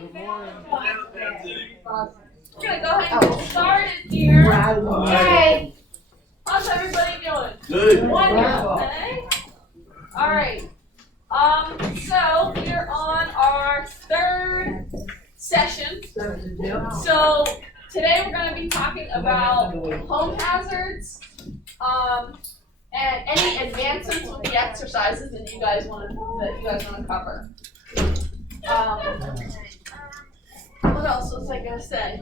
We're gonna go ahead and get started here. Okay. How's everybody doing? Good. Wonderful. Okay. All right. So we're on our third session. So today we're gonna be talking about home hazards, and any advancements with the exercises that you guys want to cover. What else was I gonna say?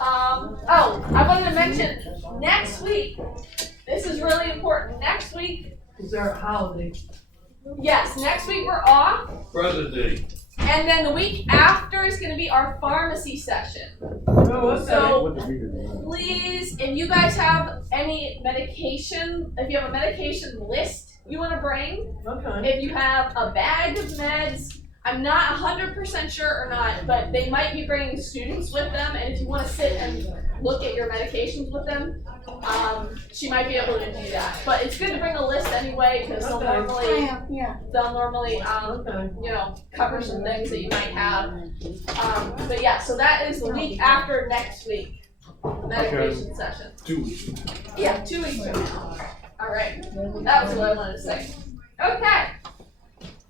I wanted to mention next week. This is really important. Next week. Is there a holiday? Yes, next week we're off. President Day. And then the week after is going to be our pharmacy session. Oh, So please, if you guys have any medication, if you have a medication list you want to bring, okay. if you have a bag of meds, I'm not 100% sure or not, but they might be bringing students with them, and if you want to sit and look at your medications with them, she might be able to do that. But it's good to bring a list anyway, because they'll normally cover some things that you might have. But yeah, so that is the week after next week, the medication session. 2 weeks. Yeah, 2 weeks from now. All right, that was what I wanted to say. Okay.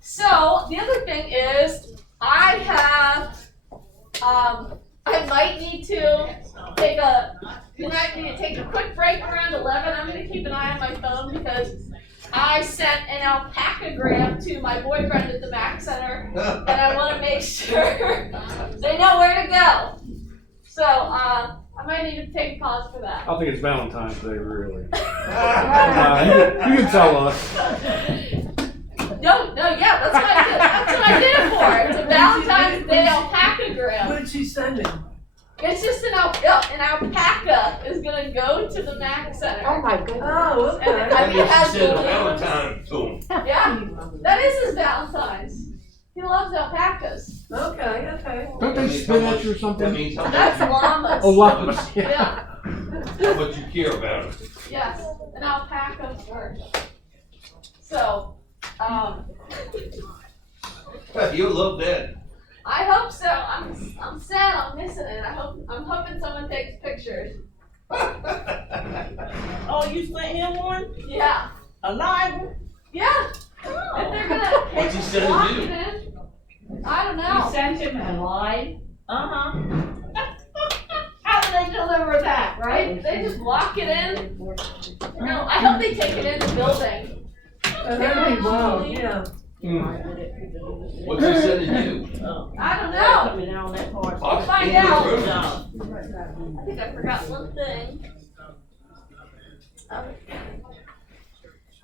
So the other thing is, I might need to take a quick break around 11. I'm going to keep an eye on my phone because I sent an alpacagram to my boyfriend at the Mac Center, and I want to make sure they know where to go. So I might need to take a pause for that. I think it's Valentine's Day, really. You can tell us. No, yeah, that's what I did it for. It's a Valentine's Day alpacagram. What did she send me? It's just an alpaca is gonna go to the Mac Center. Oh my goodness. Oh, And okay. I think it has Send a balloons. Valentine to him. Yeah, that is his Valentine's. He loves alpacas. Okay. Don't they spinach or That something? means how That's much, llamas. Oh, llamas. Yeah, how much you care about it. yes, an alpaca bird. So, You'll love that. I hope so. I'm sad I'm missing it. I'm hoping someone takes pictures. Oh, you sent him one? Yeah. A live one? Yeah. If they're gonna What's he sending lock you? it in, I don't know. sent him a live? Uh-huh. How do they deliver that, right? They just lock it in. No, I hope they take it in the building. Wow, yeah. What's he sending you? I don't know. Coming down that part. Box find English out. roses? No. I think I forgot one thing.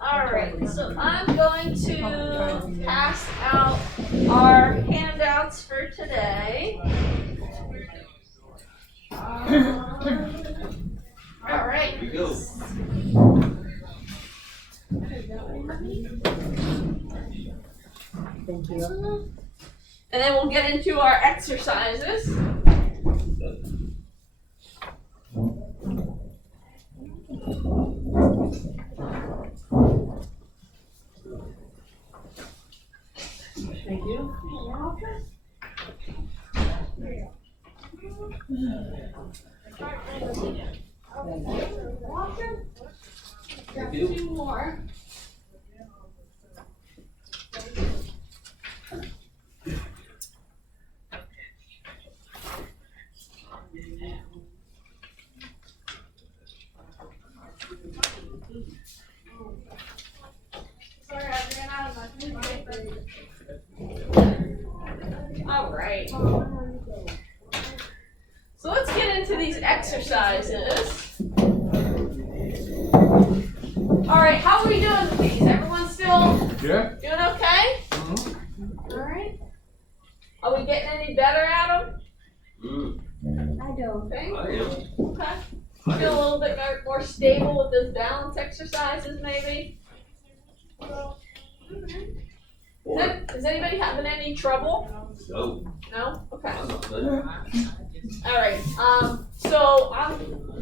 Alright, so I'm going to pass out our handouts for today. Alright. Here you go. Thank you. And then we'll get into our exercises. Thank you. Got 2 more. Sorry, I ran out of my newspaper. All right. So let's get into these exercises. All right, how are we doing with these? Everyone still Yeah. doing okay? All right. Are we getting any better at them? Mm, I don't think. I am. Okay. Feel a little bit more stable with those balance exercises, maybe? Is anybody having any trouble? So, No? Okay. I'm not good. All right. So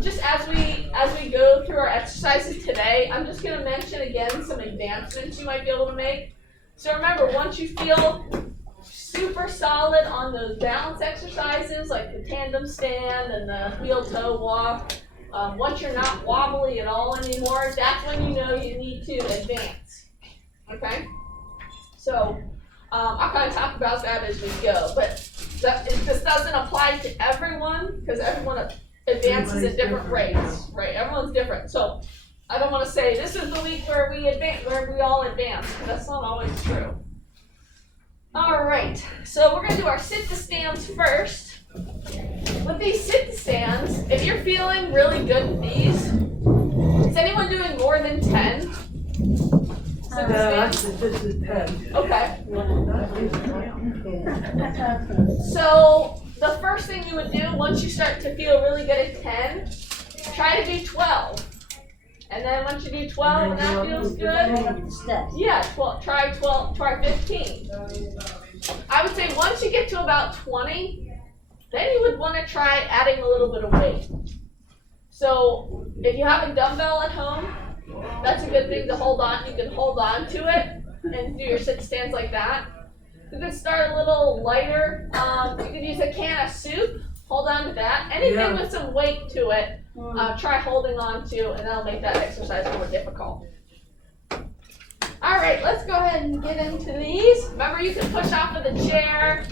just as we go through our exercises today, I'm just going to mention again some advancements you might be able to make. So remember, once you feel solid on those balance exercises like the tandem stand and the heel toe walk, once you're not wobbly at all anymore, that's when you know you need to advance. Okay? So, I'll kind of talk about that as we go, but this doesn't apply to everyone because everyone advances at different rates, right? Everyone's different. So, I don't want to say this is the week where we all advance. That's not always true. All right, so we're gonna do our sit to stands first. With these sit to stands, if you're feeling really good with these, is anyone doing more than 10? Sit to stands? This is 10. Okay. So the first thing you would do once you start to feel really good at 10, try to do 12. And then once you do 12 and that feels good, yeah, 12, try 15. I would say once you get to about 20, then you would want to try adding a little bit of weight. So if you have a dumbbell at home, that's a good thing to hold on. You can hold on to it and do your sit stands like that. You can start a little lighter. You can use a can of soup. Hold on to that. Anything with some weight to it, try holding on to, and that'll make that exercise more difficult. All right, let's go ahead and get into these. Remember, you can push off of the chair.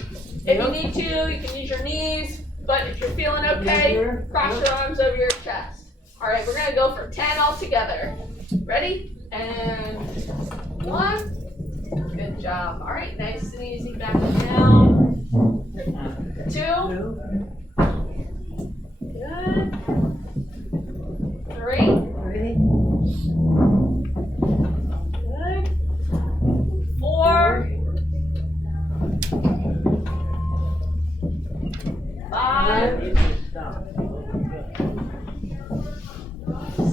If you need to, you can use your knees. But if you're feeling okay, cross your arms over your chest. All right, we're going to go for 10 all together. Ready? And 1. Good job. All right, nice and easy. Back down. 2. Good. 3. Good. 4. 5.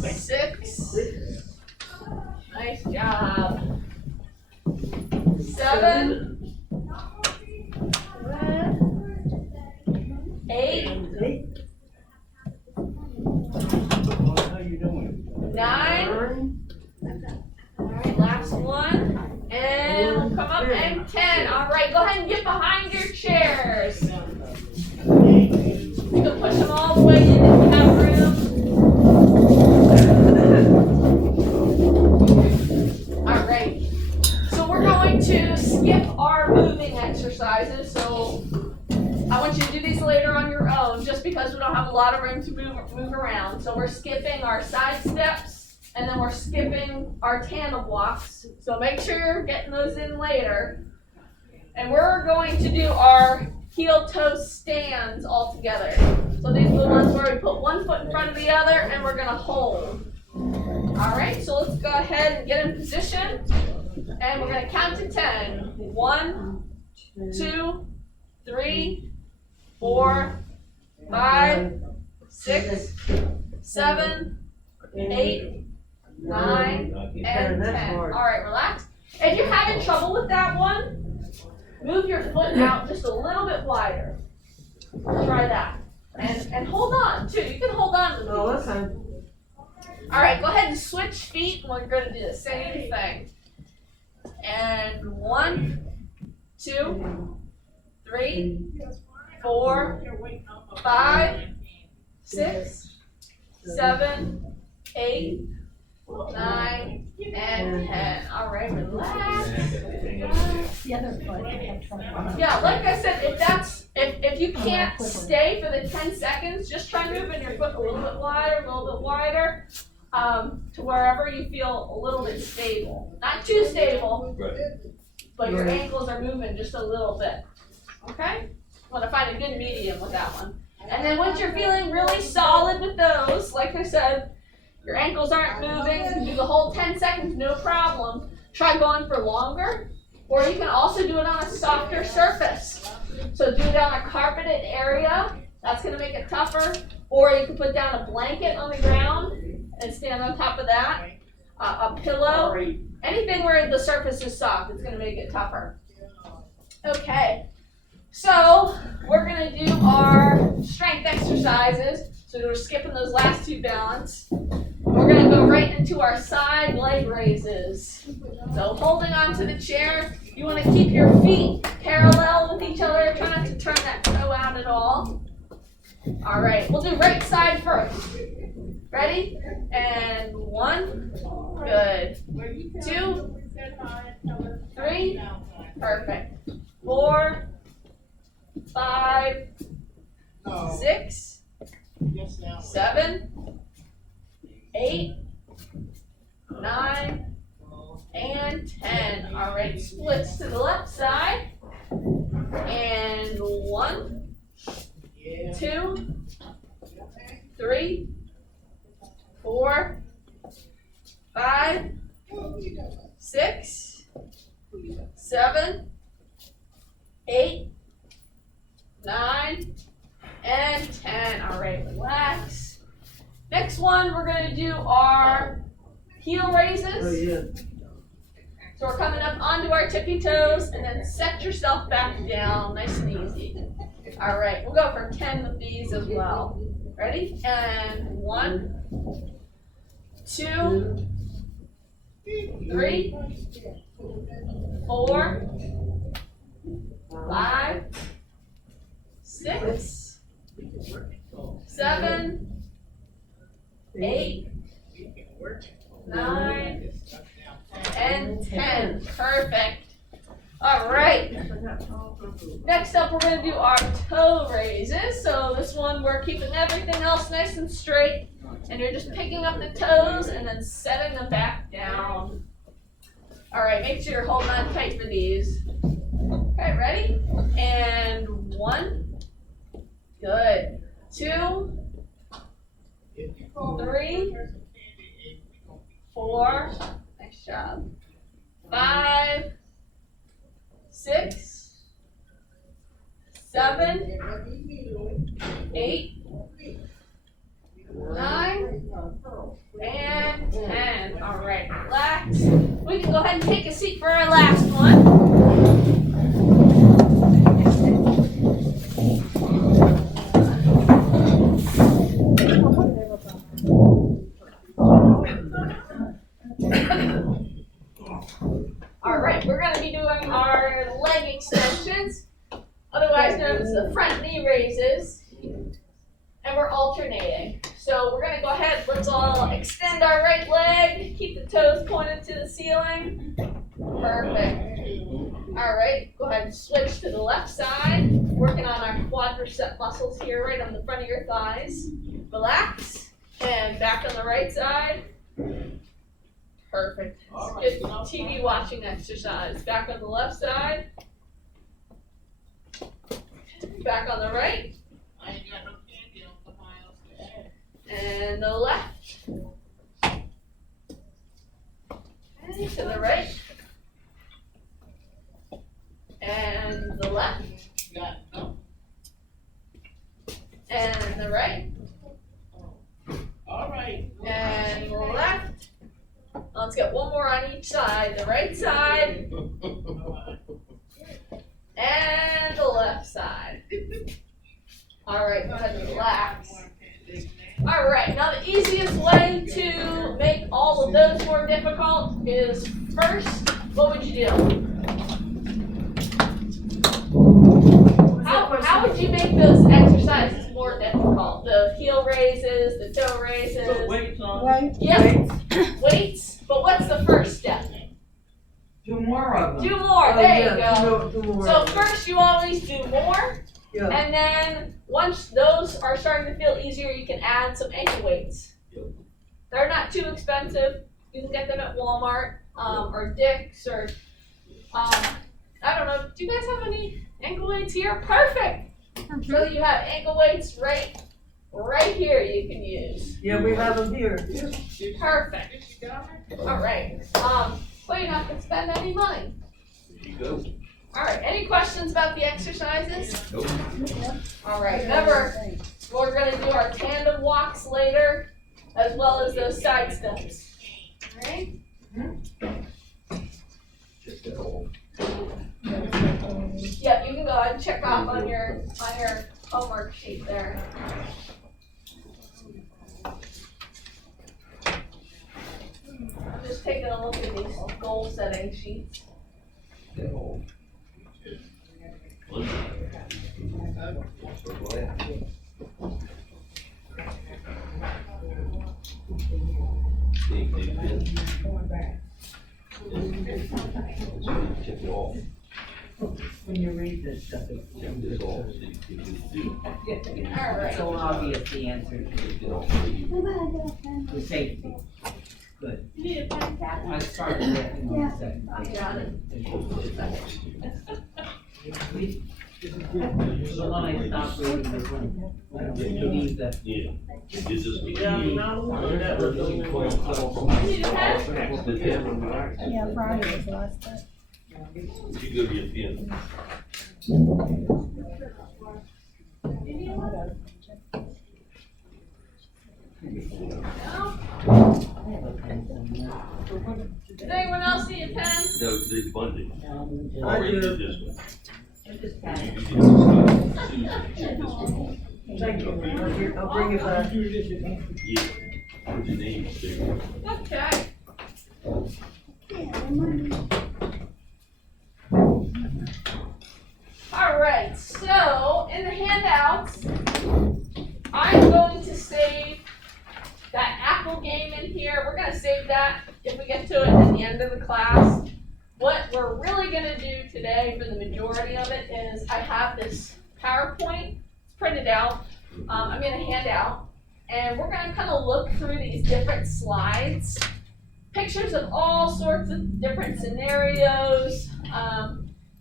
6. Nice job. 7. 8. 9. All right, last one. And we'll come up and 10. All right, go ahead and get behind your chairs. You can push them all the way in if you have room. All right. So we're going to skip our moving exercises. So I want you to do these later on your own just because we don't have a lot of room to move around. So we're skipping our side steps and then we're skipping our tandem walks. So make sure you're getting those in later. And we're going to do our heel toe stands all together. So these are the ones where we put one foot in front of the other and we're gonna hold. All right, so let's go ahead and get in position. And we're gonna count to 10. 1, 2, 3, 4, 5, 6, 7, 8, 9, and 10. All right, relax. If you're having trouble with that one, move your foot out just a little bit wider. Try that. And hold on, too. You can hold on to Oh, these. okay. All right, go ahead and switch feet. We're going to do the same thing. And 1, 2, 3, 4, 5, 6, 7, 8, 9, and 10. All right, relax. The other foot, I have trouble. Yeah, like I said, if you can't stay for the 10 seconds, just try moving your foot a little bit wider, to wherever you feel a little bit stable. Not too stable, Right. but your ankles are moving just a little bit. Okay? Want to find a good medium with that one. And then once you're feeling really solid with those, like I said, your ankles aren't moving, you can do the whole 10 seconds, no problem. Try going for longer, or you can also do it on a softer surface. So do it on a carpeted area, that's gonna make it tougher, or you can put down a blanket on the ground and stand on top of that, a pillow, anything where the surface is soft, it's gonna make it tougher. Okay, so we're gonna do our strength exercises. So we're skipping those last two balance. We're gonna go right into our side leg raises. So holding onto the chair, you wanna keep your feet parallel with each other All right, we'll do right side first. Ready? And 1, good. 2, 3, perfect. 4, 5, 6, 7, 8, 9, and 10. All right, splits to the left side. And 1, 2, 3, 4, 5, 6, 7, 8, 9, and 10. All right, relax. Next one, we're gonna do our heel raises. Oh, yeah. So we're coming up onto our tippy toes and then set yourself back down, nice and easy. All right, we'll go for 10 with these as well. Ready? And 1, 2, 3, 4, 5, 6, 7, 8, 9, and 10. Perfect. All right. Next up, we're going to do our toe raises. So this one, we're keeping everything else nice and straight. And you're just picking up the toes and then setting them back down. All right, make sure you're holding on tight for these. Okay, ready? And 1. Good. 2, 3, 4. Nice job. 5, 6, 7, 8, 9, and 10. All right, relax. We can go ahead and take a seat for our last one. All right, we're going to be doing our leg extensions, otherwise known as the front knee raises, and we're alternating. So we're going to go ahead, let's all extend our right leg, keep the toes pointed to the ceiling. Perfect. All right, go ahead and switch to the left side, working on our quadricep muscles here, right on the front of your thighs. Relax, and back on the right side. Perfect. Good TV watching exercise. Back on the left side. Back on the right. And the left. Okay, to the right. And the left. And the right. And the left. Let's get one more on each side. The right side. And the left side. All right, go ahead and relax. All right, now the easiest way to make all of those more difficult is first, what would you do? How would you make those exercises more difficult? The heel raises, the toe raises. Put weights on. Yes, weights. But what's the first step? Do more of them. Do more. Oh, There yeah, you go. do more. So first, you always do more, Yeah. and then once those are starting to feel easier, you can add some ankle weights. They're not too expensive. You can get them at Walmart or Dick's or I don't know. Do you guys have any ankle weights here? Perfect. So you have ankle weights right here. You can use. Yeah, we have them here. Perfect. All right. Well, you're not gonna spend any money. There you go. All right. Any questions about the exercises? Nope. All right. Remember, we're gonna do our tandem walks later, as well as those side steps. All right. Just that old. Yep. You can go ahead and check off on your homework sheet there. I'm just taking a look at these goal setting sheets. That old. So glad. it off. When you read this stuff, Check this off, see if you can do Alright. so obvious the answer it. Take it off. So you- to safety. Good. You need a pen, Kat? I started that in one second. I got it. The one I stopped reading was when, I don't believe that. Yeah. This is. You need a pen? Yeah, Friday was last day. You go to your pen. No? Does anyone else need a pen? No, because they funded. I Already do. did this one. I just You had did it. this one. Susan did this one. Thank you. I'll bring it back. Yeah. Put your name up there. Okay. Alright, so in the handouts, I'm going to save that Apple game in here. We're gonna save that if we get to it at the end of the class. What we're really gonna do today for the majority of it is I have this PowerPoint, it's printed out, I'm gonna hand out, and we're gonna kind of look through these different slides. Pictures of all sorts of different scenarios,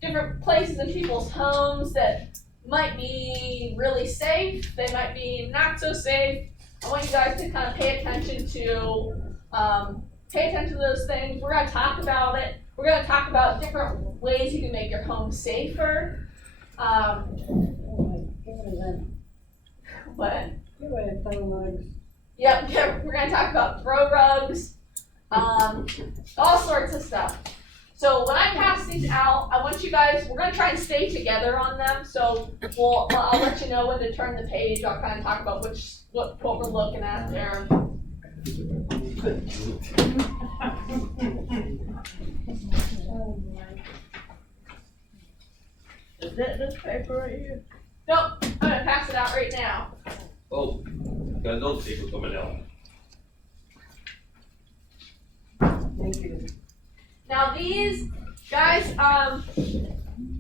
different places in people's homes that might be really safe, they might be not so safe. I want you guys to kind of pay attention to those things. We're gonna talk about it. We're gonna talk about different ways you can make your home safer. What? Yep, we're gonna talk about throw rugs, all sorts of stuff. So when I pass these out, I want you guys, we're gonna try and stay together on them, so I'll let you know when to turn the page, I'll kind of talk about what we're looking at there. Is that this paper right here? Nope, I'm gonna pass it out right now. Oh, got another paper coming out. Thank you. Now these, guys, I'm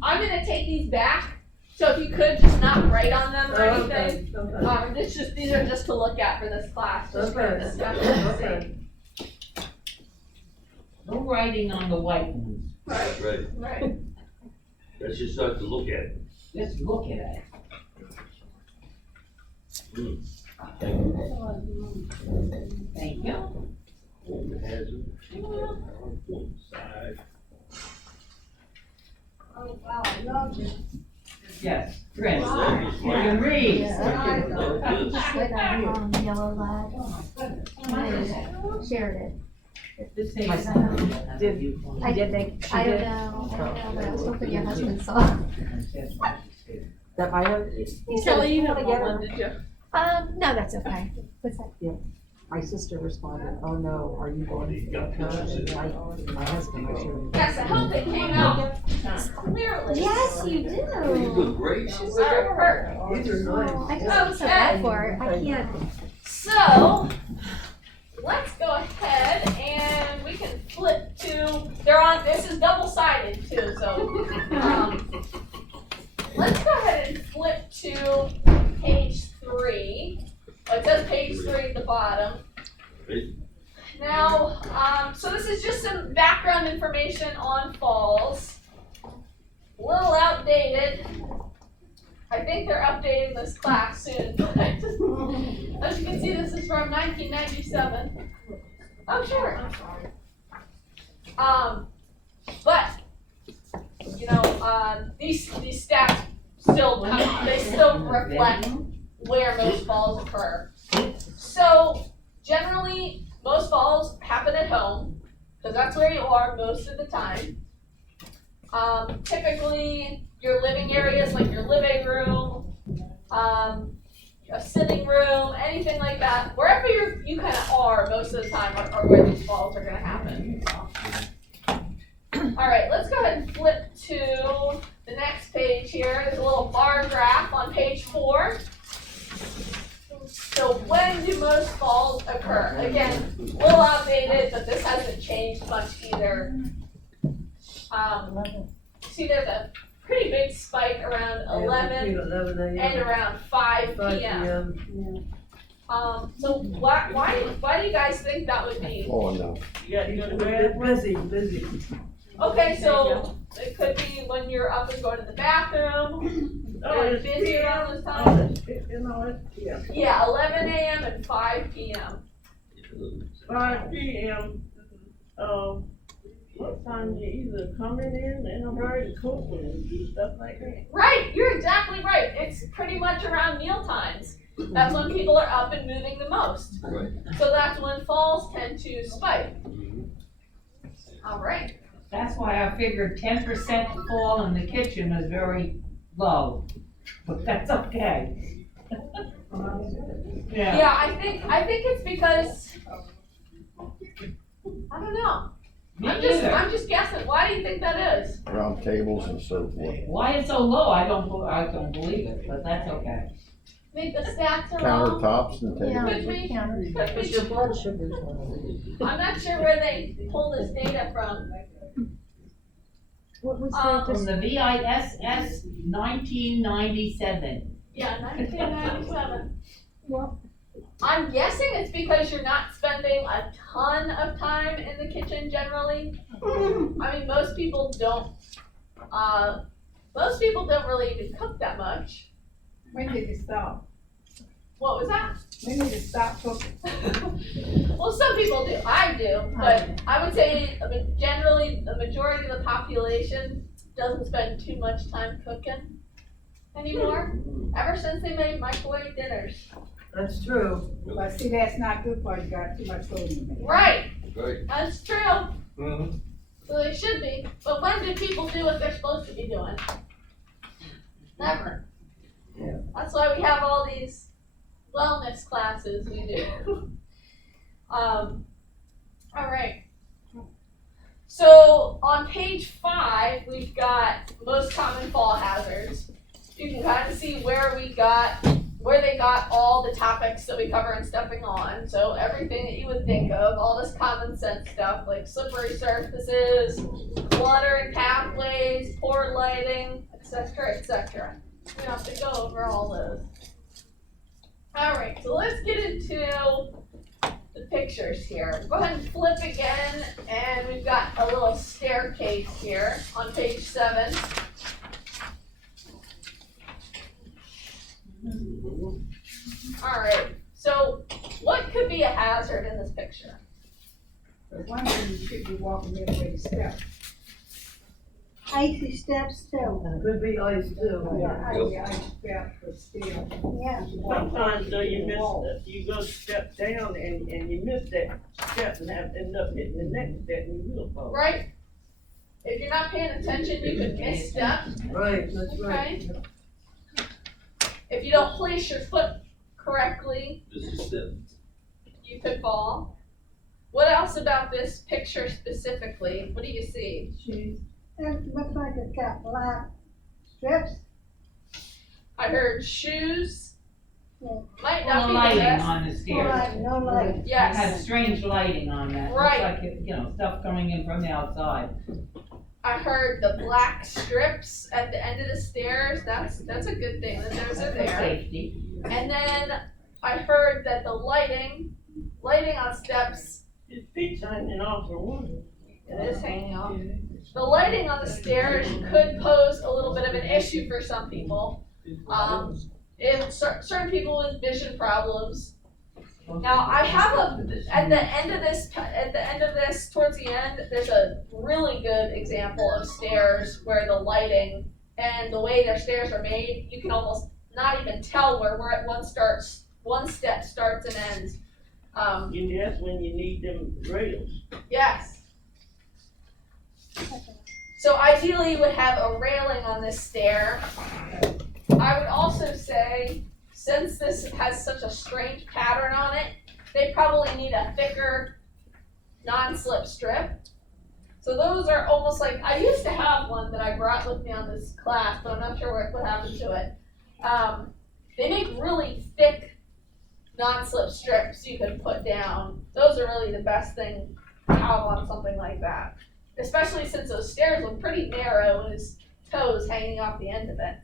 gonna take these back, so if you could just not write on them or anything. These are just to look at for this class, just for Okay. discussion. No writing on the white ones. That's right. Right. Let's just start to look at it. Let's look at it. Thank you. Thank you. Home hazard. One side. Yes, Chris. That is You can read. Love this. Put that on yellow line. I shared it. This says. I don't know, but I was hoping your husband saw. That might have. Kelly, you didn't want one, did you? No, that's okay. What's that? My sister responded, oh no, are you going to get her? My husband was sure. Yes, I hope they came out clearly. Yes, you Oh, you do. look great. Alright, perfect. These are nice. I just feel so bad for it. I can't. So, let's go ahead and we can flip to, this is double-sided too, so, let's go ahead and flip to page 3. Oh, it says page 3 at the bottom. Right. Now, so this is just some background information on falls. A little outdated. I think they're updating this class soon, but as you can see, this is from 1997. Oh, sure. But, you know, these stats still reflect where most falls occur. So, generally, most falls happen at home, because that's where you are most of the time. Typically, your living areas, like your living room, a sitting room, anything like that, wherever you kind of are most of the time are where these falls are going to happen. All right, let's go ahead and flip to the next page here. There's a little bar graph on page 4. So when do most falls occur? Again, a little outdated, but this hasn't changed much either. See, there's a pretty big spike around 11 and around 5 p.m. So why do you guys think that would be? Oh, no. You gotta go to bed. Busy. Okay, so it could be when you're up and going to the bathroom, or busy around this time. Yeah, 11 a.m. and 5 p.m. 5 p.m. What time you either coming in and I'm already cooking and do stuff like that? Right, you're exactly right. It's pretty much around meal times. That's when people are up and moving the most. Right. So that's when falls tend to spike. All right. That's why I figured 10% fall in the kitchen is very low, but that's okay. Yeah. Yeah, I think it's because I don't know. Me I'm either. just guessing. Why do you think that is? Round tables and so forth. Why it's so low, I don't believe it, but that's okay. Think the stats are low? Countertops and Yeah, tables. Could be. counters. Could But be. your blood sugar's low. I'm not sure where they pull this data from. What was From that? the VISS 1997. Yeah, 1997. Well, I'm guessing it's because you're not spending a ton of time in the kitchen generally. I mean, most people don't really even cook that much. We need to stop. What was that? We need to stop cooking. Well, some people do. I do, but I would say, I mean, generally the majority of the population doesn't spend too much time cooking anymore. Ever since they made microwave dinners. That's true. But see, that's not good for you, got too much food in there. Right, Right. that's true. Mhm. So they should be. But when do people do what they're supposed to be doing? Never. Yeah. That's why we have all these wellness classes we do. All right. So on page 5, we've got most common fall hazards. You can kind of see where they got all the topics that we cover in stepping on. So everything that you would think of, all this common sense stuff like slippery surfaces, watering pathways, poor lighting, etc., etc. We don't have to go over all those. All right, so let's get into the pictures here. Go ahead and flip again, and we've got a little staircase here on page 7. All right, so what could be a hazard in this picture? But one thing you should be walking every step. icy steps too. Could be ice too. I step, but still. Yeah. Sometimes though you miss, you go step down and you miss that step and end up hitting the next step and you will fall. Right? If you're not paying attention, you could misstep. Right, that's right. Okay. If you don't place your foot correctly, This is step. you could fall. What else about this picture specifically? What do you see? It looks like it's got black strips. I heard shoes. Yeah. Might Well, not be the lighting best. on the stairs. Right, no light. It Yes. has strange lighting on that. Right. Looks like, stuff coming in from the outside. I heard the black strips at the end of the stairs. That's a good thing that those are For there. safety. And then I heard that the lighting on steps, His feet's hanging off the one. it is hanging off. The lighting on the stairs could pose a little bit of an issue for some people. If certain people with vision problems. Now I have at the end of this, towards the end, there's a really good example of stairs where the lighting and the way their stairs are made, you can almost not even tell where we're at one step starts and ends. And that's when you need them rails. Yes. So ideally you would have a railing on this stair. I would also say, since this has such a strange pattern on it, they probably need a thicker non-slip strip. So those are almost like, I used to have one that I brought with me on this class, but I'm not sure what happened to it. They make really thick non-slip strips you can put down. Those are really the best thing to have on something like that. especially since those stairs look pretty narrow and his toes hanging off the end of it.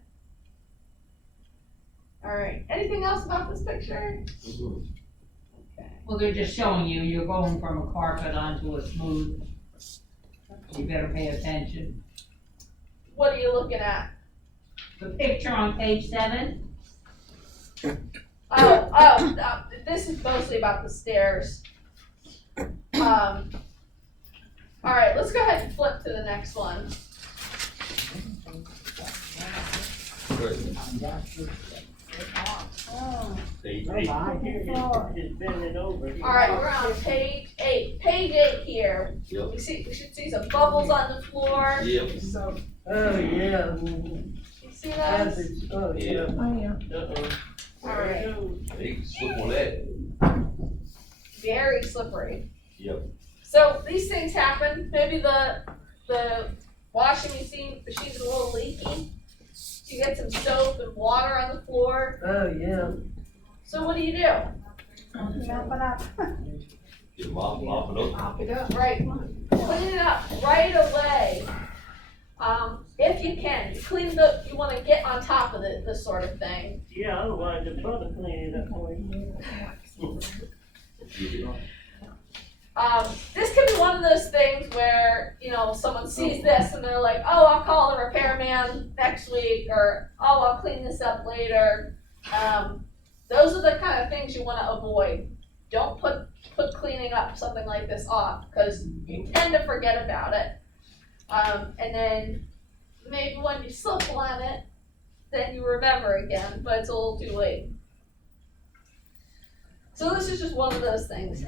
All right, anything else about this picture? Okay. Well, they're just showing you, you're going from a carpet onto a smooth. You better pay attention. What are you looking at? The picture on page 7, This is mostly about the stairs. All right, let's go ahead and flip to the next one. Page I 8. can hear you just bending over here. All right, we're on page 8. Page 8 here. Yep. We should see some bubbles on the floor. Yep. Oh, yeah. You see those? Oh, Yeah. Oh, yeah. Uh-oh. All right, They can slip on that. very slippery. Yep. So these things happen. Maybe the washing machine's a little leaky. You get some soap and water on the floor. Oh, yeah. So what do you do? Get mop it up. Right, clean it up right away. If you can, you want to get on top of this sort of thing. Yeah, otherwise the brother clean it up for you. This could be one of those things where, someone sees this and they're like, oh, I'll call the repairman next week, or, oh, I'll clean this up later. Those are the kind of things you want to avoid. Don't put cleaning up something like this off, because you tend to forget about it. And then maybe when you slip on it, then you remember again, but it's a little too late. So this is just one of those things.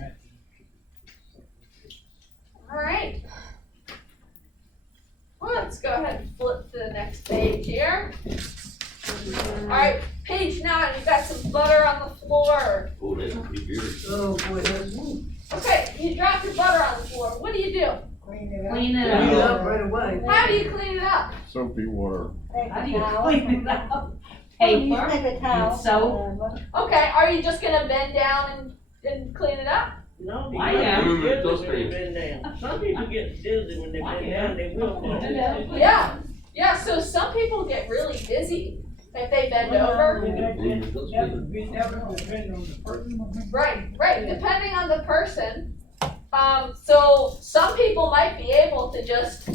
All right. Well, let's go ahead and flip to the next page here. All right, page 9, you've got some butter on the floor. Oh, that's pretty good. Oh, boy, that's. Okay, you dropped your butter on the floor. What do you do? clean it Clean it up. up right away. How do you clean it up? Soapy water. How do you clean it up? Paper, and soap. Okay, are you just gonna bend down and clean it up? No, I you am. don't get dizzy when they bend down. Some people get dizzy when they bend down, they will fall. Yeah, so some people get really dizzy if they bend over. Right, depending on the person. So some people might be able to just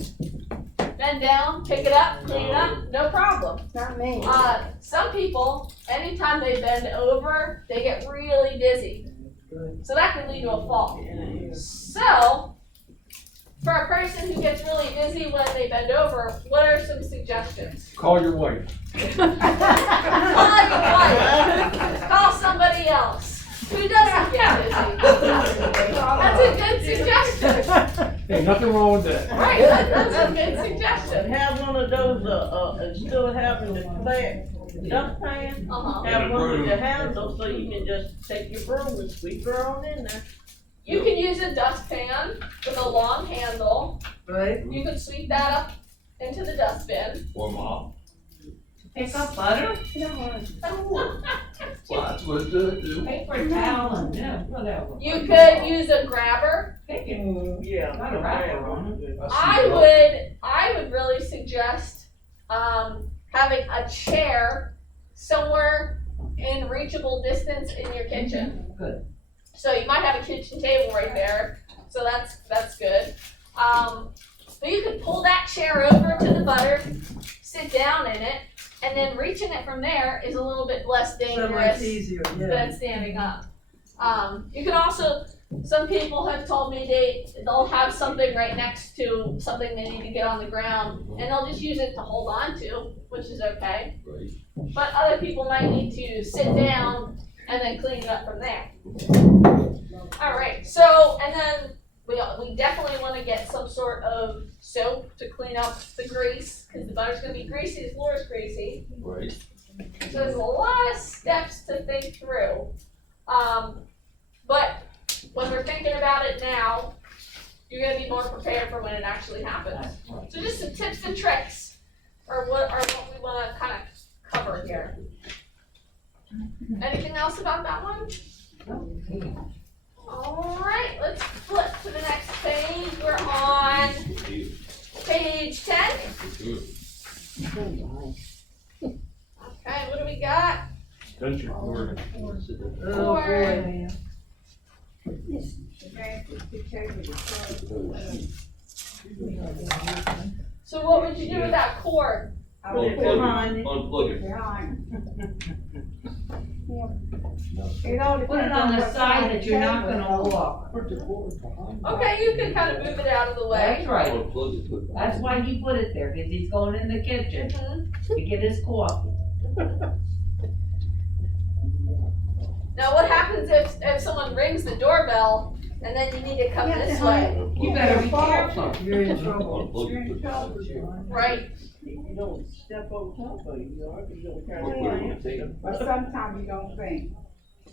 bend down, pick it up, clean it up, no problem. Not me. Some people, anytime they bend over, they get really dizzy. So that can lead to a fall. So, for a person who gets really dizzy when they bend over, what are some suggestions? Call your wife. Call your wife. Call somebody else who doesn't get dizzy. That's a good suggestion. Hey, nothing wrong with that. Right, that's a good suggestion. Have one of those, instead of having the flat dustpan, Uh-huh. have one with the handle so you can just take your broom and sweep her on in there. You can use a dustpan with a long handle. Right. You can sweep that up into the dustbin. Or mop. Pick up butter, Well, that's what it does do. paper towel, and whatever. You could use a grabber. Pick it. Yeah. Not a wrapper on it. I would really suggest having a chair somewhere in reachable distance in your kitchen. Good. So you might have a kitchen table right there, so that's good. But you could pull that chair over to the butter, sit down in it, and then reaching it from there is a little bit less So much dangerous easier, than standing up. You can also, some people have told me they'll have something right next to something they need to get on the ground, and they'll just use it to hold on to, which is okay. Right. But other people might need to sit down and then clean it up from there. All right, so, and then we definitely want to get some sort of soap to clean up the grease, because the butter's gonna be greasy, the floor is greasy. Right. So there's a lot of steps to think through. But when we're thinking about it now, you're gonna be more prepared for when it actually happens. So just some tips and tricks are what we wanna kind of cover here. Anything else about that one? All right, let's flip to the next page. We're on deal. Page 10. Good. Okay, what do we got? Extension cord. Oh, boy. So what would you do with that cord? Unplug it. Put it on the side that you're not gonna walk. Okay, you can kind of move it out of the way. That's right. Unplug it, put it. That's why he put it there, because he's going in the kitchen Mhm. to get his coffee. Now what happens if someone rings the doorbell and then you need to come this way, You better be careful. You're in trouble. Unplug it, put it on. right? You don't step over top of you, or you don't carry Put it on the table. But sometimes you don't think.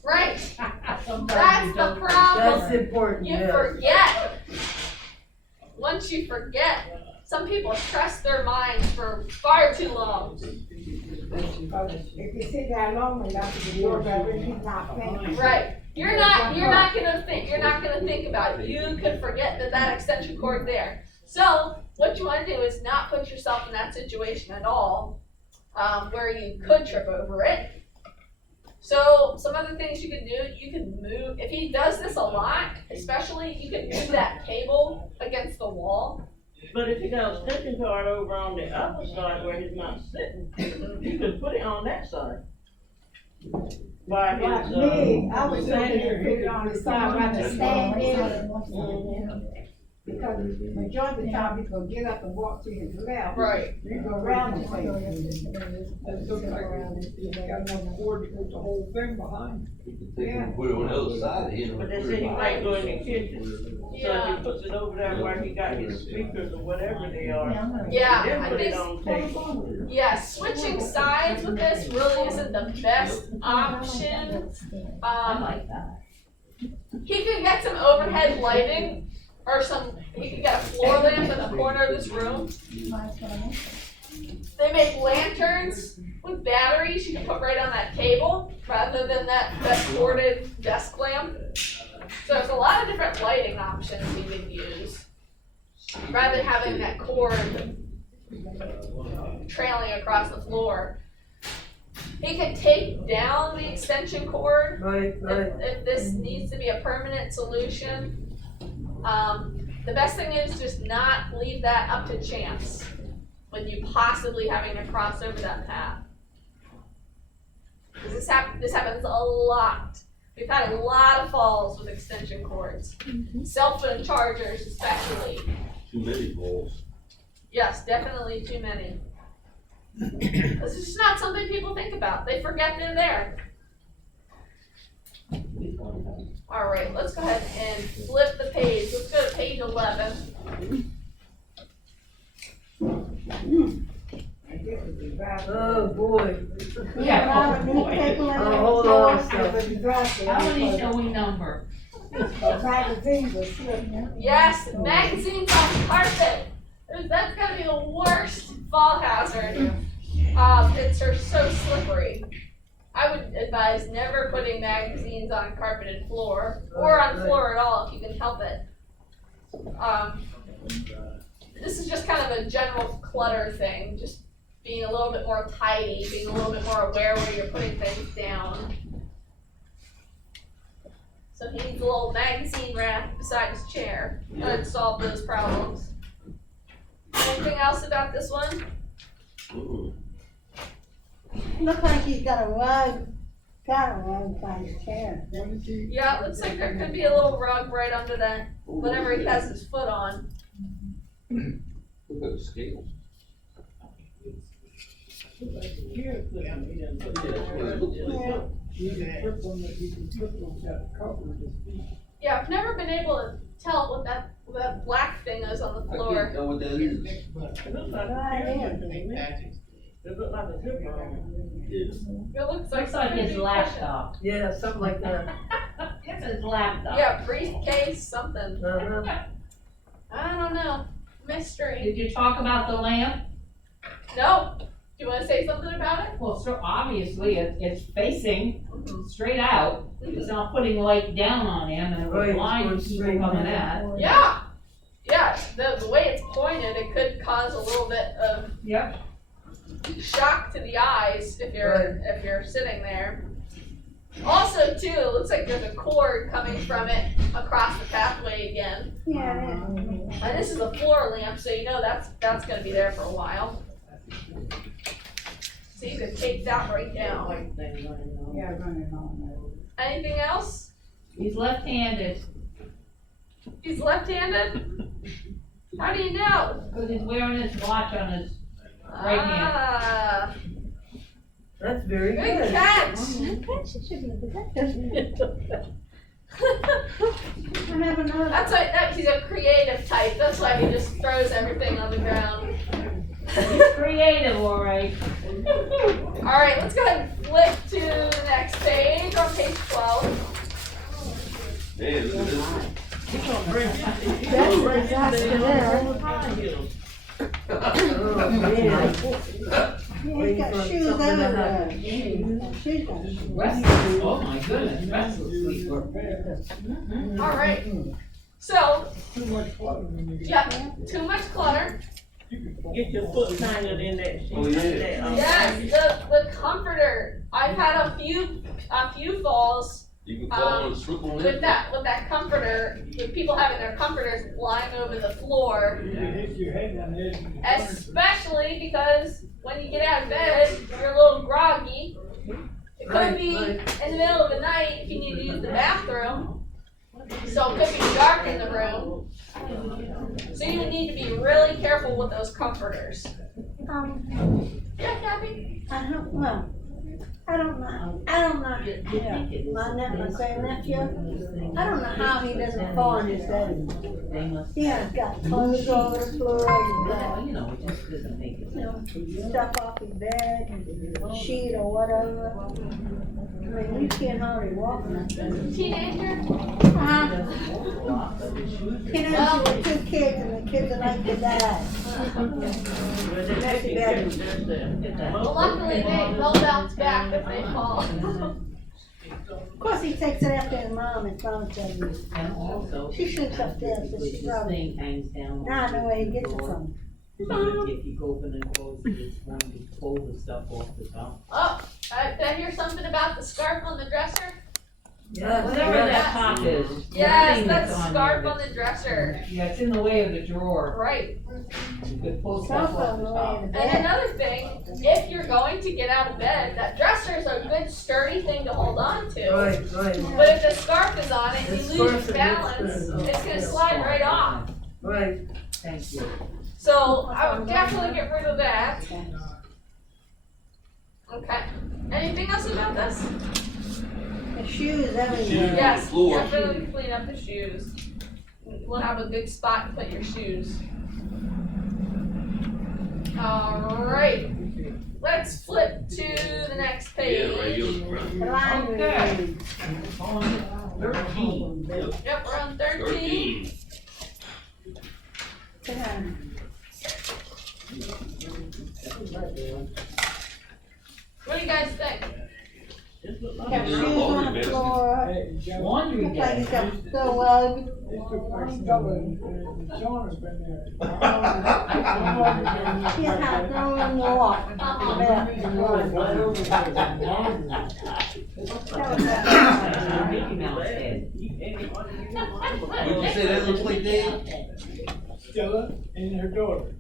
Right, Sometimes that's you the don't- problem. That's important, You yes. forget. Once you forget, some people trust their minds for far too long. Because if you sit there long enough, the doorbell rings, he's not thinking. Right. You're not gonna think about it. You could forget that extension cord there. So what you wanna do is not put yourself in that situation at all, where you could trip over it. So some other things you can do, you can move, if he does this a lot, especially, you can move that cable against the wall. But if you got a extension cord over on the other side where he's not sitting, you could put it on that side. By Like his, me, I was stand looking here, to put it on the side, rather stand there, Mhm. because majority of the time, he's gonna get up and walk to his left. Right. You go around the place. It looks like it's got enough cord to put the whole thing behind. You can take it and put it on the other side of him. But they say he might go in the kitchen, so if Yeah. he puts it over there where he got his speakers or whatever they are, Yeah, then I put it think, on table. yeah, switching sides with this really isn't the best option. I like that. He could get some overhead lighting, or he could get a floor lamp in the corner of this room. They make lanterns with batteries you can put right on that table, rather than that corded desk lamp. So there's a lot of different lighting options you can use, rather than having that cord trailing across the floor. He could take down the extension cord Right, right. if this needs to be a permanent solution. The best thing is just not leave that up to chance with you possibly having to cross over that path. 'Cause this happens a lot. We've had a lot of falls with extension cords. Cell phone chargers especially. Too many balls. Yes, definitely too many. This is just not something people think about. They forget they're there. All right, let's go ahead and flip the page. Let's go to page 11. Oh, boy. Yeah, oh, hold on, How many shall we number? Magazines are slick. Yes, magazines on carpet. That's gonna be the worst fall hazard. It's so slippery. I would advise never putting magazines on carpeted floor or on floor at all if you can help it. This is just kind of a general clutter thing, just being a little bit more tidy, being a little bit more aware where you're putting things down. So he needs a little magazine rack beside his chair. That would solve those problems. Anything else about this one? Ooh. Look like he's got a rug by his chair. Yeah, it looks like there could be a little rug right under that, whatever he has his foot on. Look at the scales. Here, put it in. Yeah, that's what it looks like. You can flip them, you can flip them, that cover just. Yeah, I've never been able to tell what that black thing is on the I can't floor. tell what that is. It looks like a pyramid to me. It looks like a zipper on it. Yeah. It looks like Looks like something his to laptop. Yeah, something like that. It's his laptop. Yeah, briefcase, something. Uh-huh. I don't know. Mystery. Did you talk about the lamp? No. Do you want to say something about it? Well, so obviously it's facing straight out. It's not putting light down on him and it Right, would it's blind going people straight coming down. at. Yeah. Yeah. the way it's pointed, it could cause a little bit of Yep. shock to the eyes if you're sitting there. Also, too, it looks like there's a cord coming from it across the pathway again. Yeah, And this is a floor lamp, so you know that's gonna be there for a while. So you can take that right down. Yeah, running on Anything else? He's left-handed, He's left-handed? How do you know? because he's wearing his watch on his right hand. Ah, That's very good good. catch. she should be a detective. I never know. That's why he's a creative type. That's why he just throws everything on the ground. He's creative, all right. All right, let's go ahead and flip to the next page on page 12. Man, look at this. That's a disaster there. He's got shoes everywhere. Shoes got shoes. Restless, oh my goodness, restless sleeper. All right. So, Too much clutter when you. yeah, too much clutter. Get your foot tangled in that shit. Oh, yeah. Yes, the comforter. I've had a few falls You can fall and slip on with it. that comforter, with people having their comforters lying over the floor. You can hit your head on it. Especially because when you get out of bed, you're a little groggy. It could be in the middle of the night if you need to use the bathroom. So it could be dark in the room. So you need to be really careful with those comforters. Yeah, Kathy? I don't know. My grandnephew, I don't know how he doesn't fall in his bed. He has got clothes all over the floor, and got, stuff off his bed, sheet or whatever. I mean, you can't hardly walk in that bed. Teenager? You know, with two kids, and the kids are like to die. Well, luckily they'll bounce back if they fall. Of course, he takes it after his mom and promises him. And also. She sleeps upstairs, so she This probably, thing hangs down. now I know where he gets it from. If you go open and close, it's going to pull the stuff off the top. Oh, did I hear something about the scarf on the dresser? Whatever that top is. Yes, thing that's on scarf there on the dresser. Yeah, it's in the way of the drawer. Right. You could pull Cell stuff off phone the away top. in the And bed. another thing, if you're going to get out of bed, that dresser is a good sturdy thing to hold on to. Right. But if the scarf is on it and The you lose scarf your is balance, good. it's gonna slide right off. Right. Thank you. So I would definitely get rid of that. Okay. Anything else about this? The shoes everywhere. Shoes. Yes, floor. definitely clean up the shoes. We'll have a good spot to put your shoes. Alright. Let's flip to the next Yeah, page. right here on the front. The line Okay. reading. 13. Yep, we're on 13. 13. Sit down. What do you guys think? Got shoes on the floor. Hey, John, Laundry Looks like day. he's got the rug. it's the first color, Sean has been there. He's not throwing the walk. Mickey Mouse head. What'd you say that looks like, Dave? Stella and her daughter,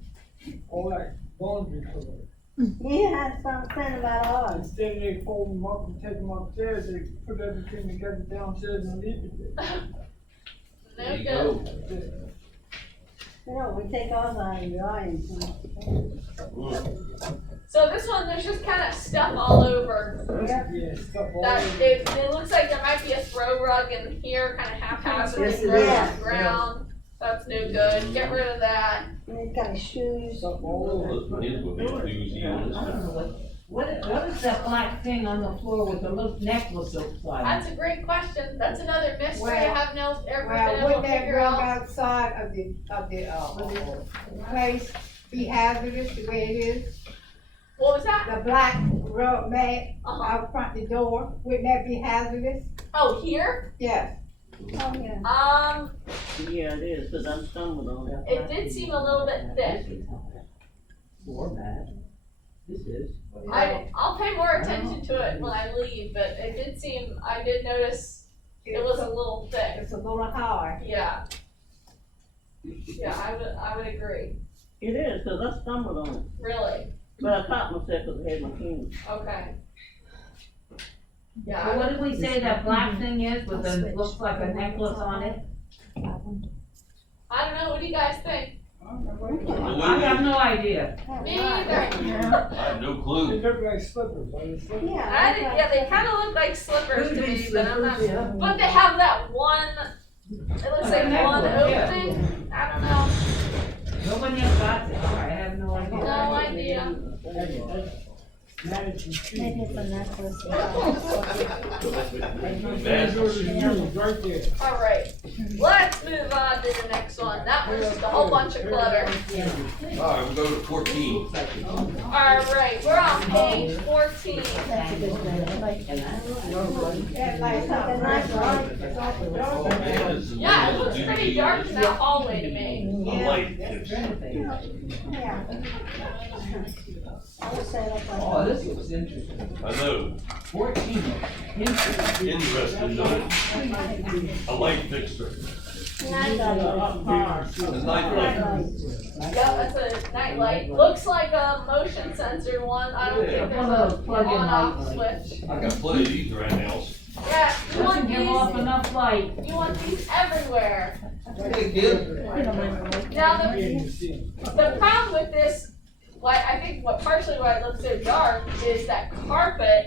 all that laundry color. Yeah, that's what I'm saying about ours. Instead of they fold them up and take them upstairs, they put everything together downstairs and leave it there. No you good. go. That's it. You know, we take ours out of the iron. So this one, there's just kind of stuff all over. Yeah, stuff all That over. it looks like there might be a throw rug in here, kind of haphazardly Yes, it thrown is. on the ground. That's no good. Get rid of that. And he's got his shoes. Stuff all over. Those kids will be doozy on this I don't know one. what is that black thing on the floor with the little necklace outside? That's a great question. That's another mystery I Well, have no ever been Well, able wouldn't to that figure rug out. outside of the place be hazardous the way it is? What was that? The black rug mat Uh-huh. out front the door, wouldn't that be hazardous? Oh, here? Yes. Oh, yeah. Yeah, it is, cause I'm stumbled on it. It did seem a little bit thick. I'll pay more attention to it when I leave, but it did seem, I did notice it was a little thick. It's a little hard. Yeah. Yeah, I would agree. It is, cause I stumbled on it, Really. but I caught myself cause I had my fingers. Okay. Yeah, Well, I what would, did we say that black thing is with the, looks like a necklace on it? I don't know, what do you guys think? I have no idea. Me neither. I have no They clue. look like slippers, are they slippers? Yeah, they kinda look like slippers to Could be me, but I'm not. slippers, yeah. But they have that one, it looks like one Yeah. opening, I don't know, Nobody else got it, I have no idea. no idea. Madison Street. Maybe it's a necklace. That's what it is, right there. Alright, let's move on to the next one, that was just a whole bunch of clutter. Alright, we'll go to 14. Alright, we're on page 14. That's a good thing. Like, That light's like a up. nice light. Yeah, it looks pretty dark in that hallway to me. A light. Yeah. I would say that's like. Oh, this looks interesting. I know. 14. Interesting, though. A light fixture. Nice light. A night light. Yep, that's a night light, looks like a motion sensor one, I don't think there's One of those a plug-in on-off lights. switch. I got plenty of these around the house. Yeah, you Doesn't want give off these, enough light. you want these everywhere. Hey, kid. Now, You see it. the problem with this, I think partially why it looks so dark is that carpet,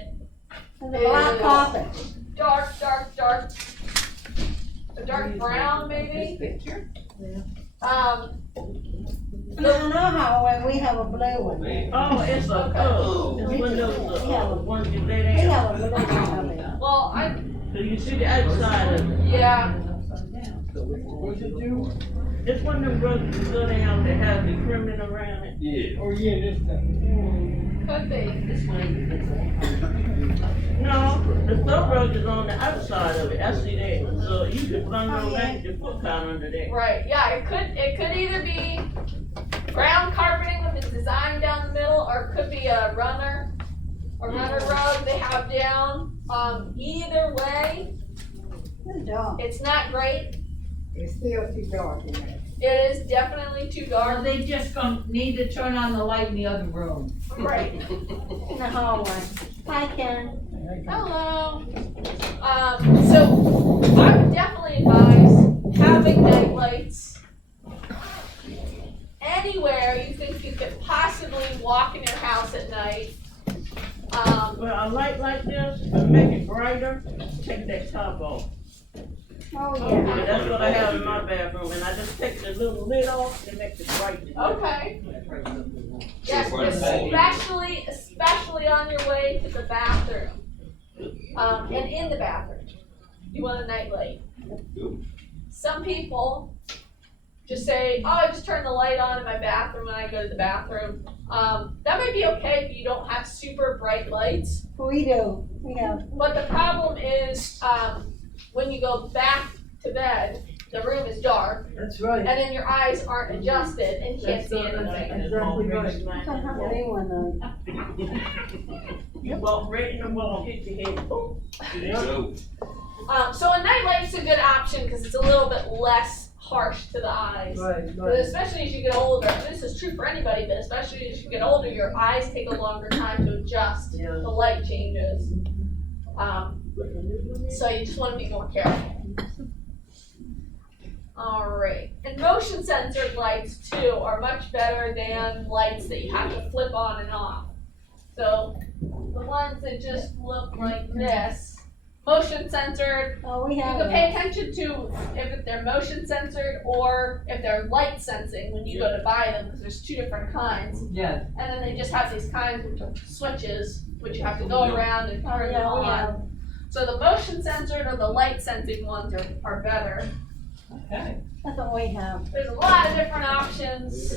There's a black carpet. dark, a dark brown maybe. I know how when we have a blue one. Oh, it's a, oh, it's one of those, ones you lay We down. have a blue one of it. Well, I, So you see the outside of it. yeah, What's it do? It's one of them rugs you go down that has the trimming around it. Yeah. Oh, yeah, this thing. could be. No, the throw rug is on the outside of it, I see that. So you could run around with your foot down under there. Right, yeah, it could either be brown carpeting with a design down the middle, or it could be a runner rug they have down. Either way, It's dark. it's not great. It's still too dark in there. It is definitely too Or dark. they just gonna need to turn on the light in the other room. Right. In the hallway. Hi, Ken. Hello. So I would definitely advise having night lights anywhere you think you could possibly walk in your house at night. Well, a light like this, to make it brighter, take that top off. Oh, Yeah, yeah. that's what I have in my bathroom, and I just take the little lid off and make it bright. Okay. Yes, So bright. especially on your way to the bathroom. And in the bathroom, you want a night light. Some people just say, oh, I just turn the light on in my bathroom when I go to the bathroom. That might be okay if you don't have super bright lights, We do. We have. but the problem is, when you go back to bed, the room is dark, That's right. and then your eyes aren't adjusted and you can't see anything. Exactly right. Sometimes we one though. You walk right in the wall, hit your head, boom. There you go. So a night light's a good option because it's a little bit less harsh to the eyes. Right, But right. especially as you get older, this is true for anybody, but especially as you get older, your eyes take a longer time to adjust. Yeah. The light changes. So you just want to be more careful. Alright, and motion censored lights too are much better than lights that you have to flip on and off. So the ones that just look like this, motion censored, Oh, we you have. can pay attention to if they're motion censored or if they're light sensing when you go to buy them, because there's two different kinds. Yes. And then they just have these kinds which are switches, which you have to go around and turn them Yeah, we on. have. So the motion censored or the light sensing ones are better. Okay. That's what we have. There's a lot of different options.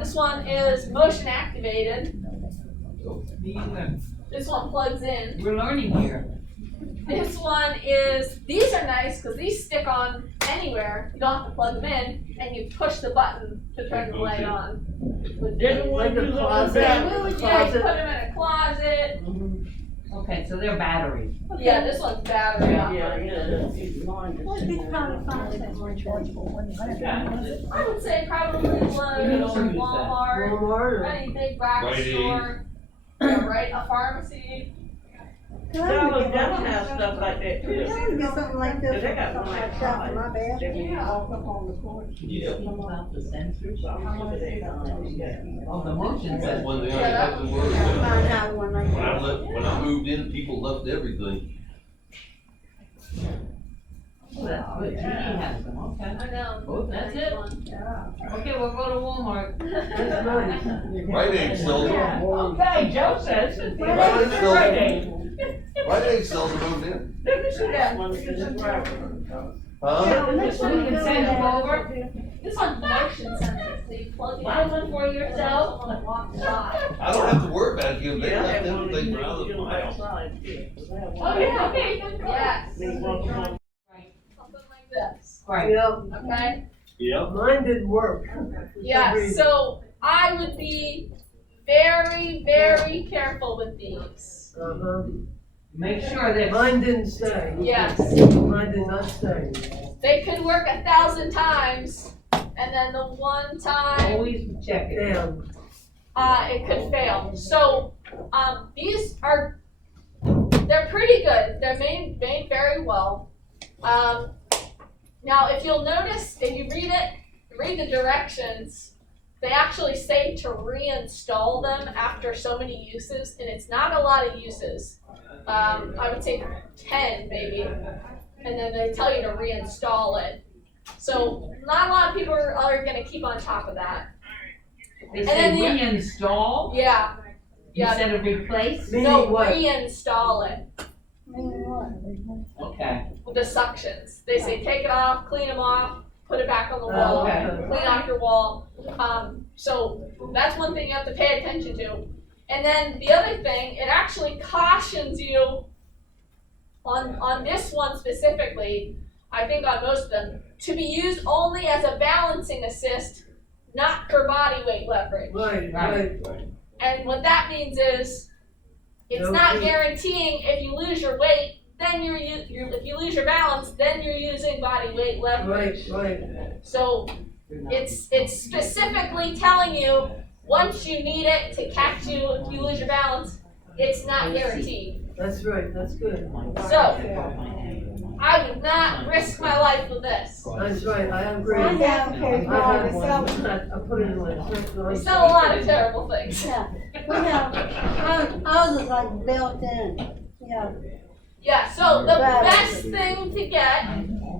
This one is motion activated. This one plugs in. We're learning here. This one is, these are nice because these stick on anywhere. You don't have to plug them in, and you push the button to turn the light on. Didn't Like want a to use closet. Yeah, you put Closet. them in a closet. Okay, so they're batteries. Yeah, this one's battery Yeah, operated. yeah, mine. Well, we probably find that more chargeable when you have it. I would say probably Lowe's or Walmart, Walmart or? any big box Rite Aid. store. Yeah, right, a pharmacy. Dollar General has stuff like that too. Yeah, we get something like this, They got something one like that for my bed. They can Yeah. walk up on the porch. Yeah. About the sensors. Yeah. Oh, the motion That's sensor. one thing I Yeah, have to worry Gotta about. find out one like that. When I moved in, people left everything. Oh, that's good. GE has them, okay. I know. Oh, that's it? Okay, we'll go to Walmart. That's nice. Rite Aid sells them. Okay, Joe says. it's Rite Aid sells Rite them. Rite Aid sells them over there. Let me see that one, Mrs. Robert. Huh? This one you can send them over. This one's motion sensor, so you plug it in. Buy one for yourself. Someone walks by. I don't have to worry about it because they Yeah, left they want to everything use around the it house. outside too. Oh, yeah, okay. Yes, They walk around. something like this, Right. Yeah, okay? Yep. mine didn't work. for some Yeah, reason. so I would be very, very careful with these. Uh-huh. Make sure that. Mine didn't stay. Yes, Mine did not stay. they could work 1,000 times, and then the one time, Always check it. Damn. it could fail. So, these are, they're pretty good. They're made very well. Now, if you'll notice, if you read the directions, they actually say to reinstall them after so many uses, and it's not a lot of uses. I would say 10 maybe, and then they tell you to reinstall it. So not a lot of people are gonna keep on top of that. They And say then the- reinstall Yeah, yeah. instead of replace? Meaning No, what? reinstall it Meaning what? Okay. with the suctions. They say take it off, clean them off, put it back on the Oh, wall, okay. clean off your wall. So that's one thing you have to pay attention to. And then the other thing, it actually cautions you on this one specifically, I think on most of them, to be used only as a balancing assist, not for body weight leverage. Right, Right. right. And what that means is, it's No not weight. guaranteeing if you lose your weight, then if you lose your balance, then you're using body weight leverage. Right, right. So it's specifically telling you, once you need it to catch you if you lose your balance, it's not guaranteed. That's right, that's good. So, I would not risk my life with this. That's right, I agree. I have I carried had myself. one, I put it in my. We sell a lot of terrible things. Yeah, we have, ours is like built in, yeah. Yeah, so the best thing to get,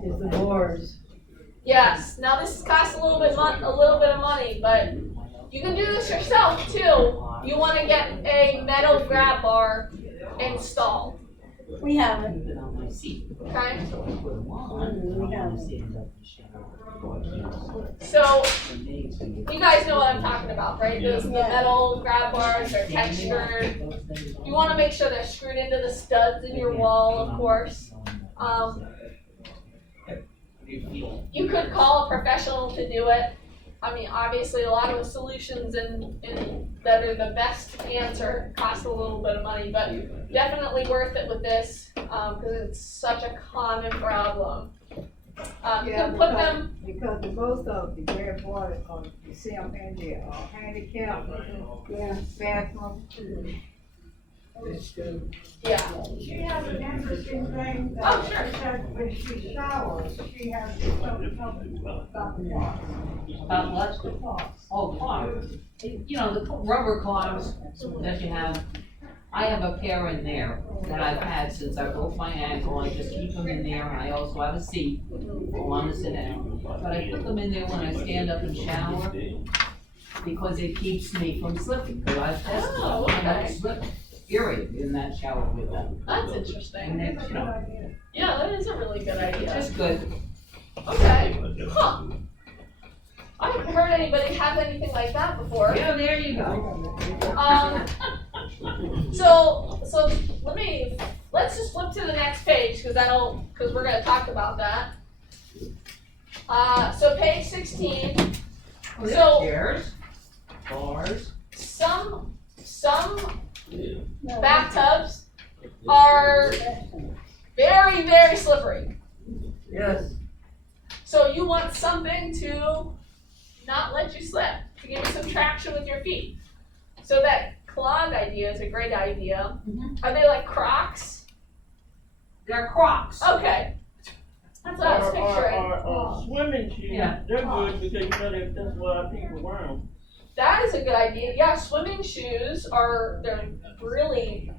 It's the doors. yes, now this costs a little bit of money, but you can do this yourself too. You want to get a metal grab bar installed, We have it, okay? we have it. So you guys know what I'm talking about, right? Those the metal grab bars are textured. You want to make sure they're screwed into the studs in your wall, of course. You could call a professional to do it. I mean, obviously, a lot of the solutions that are the best answer cost a little bit of money, but definitely worth it with this because it's such a common problem. You can put them. Because the most of the grab water, you see them in the handicap, bathroom. Yeah. She has an interesting thing Oh, that sure. she said when she showers, she has to something about the water. About what? Oh, clogs. You know, the rubber clogs that you have. I have a pair in there that I've had since I broke my ankle. I just keep them in there, and I also have a seat. I want to sit down. But I put them in there when I stand up and shower because it keeps me from slipping. Because I've tested them. Oh, I don't okay. slip, period, in that shower with them. That's And interesting. then, you know, Yeah, that is a really good it's idea. just good. Okay. Huh. I haven't heard anybody have anything like that before. Yeah, there you go. So let's just flip to to the next page, cause we're gonna talk about that. So page 16, So- Chairs, bars. some No, bathtubs are very, very slippery. Yes. So you want something to not let you slip, to give you some traction with your feet. So that clog idea is a great idea. Are they like Crocs? They're Crocs. Okay. That's what I was picturing. Or swimming shoes, Yeah. they're good because you know that's why people wear them. That is a good idea. Yeah, swimming shoes they're really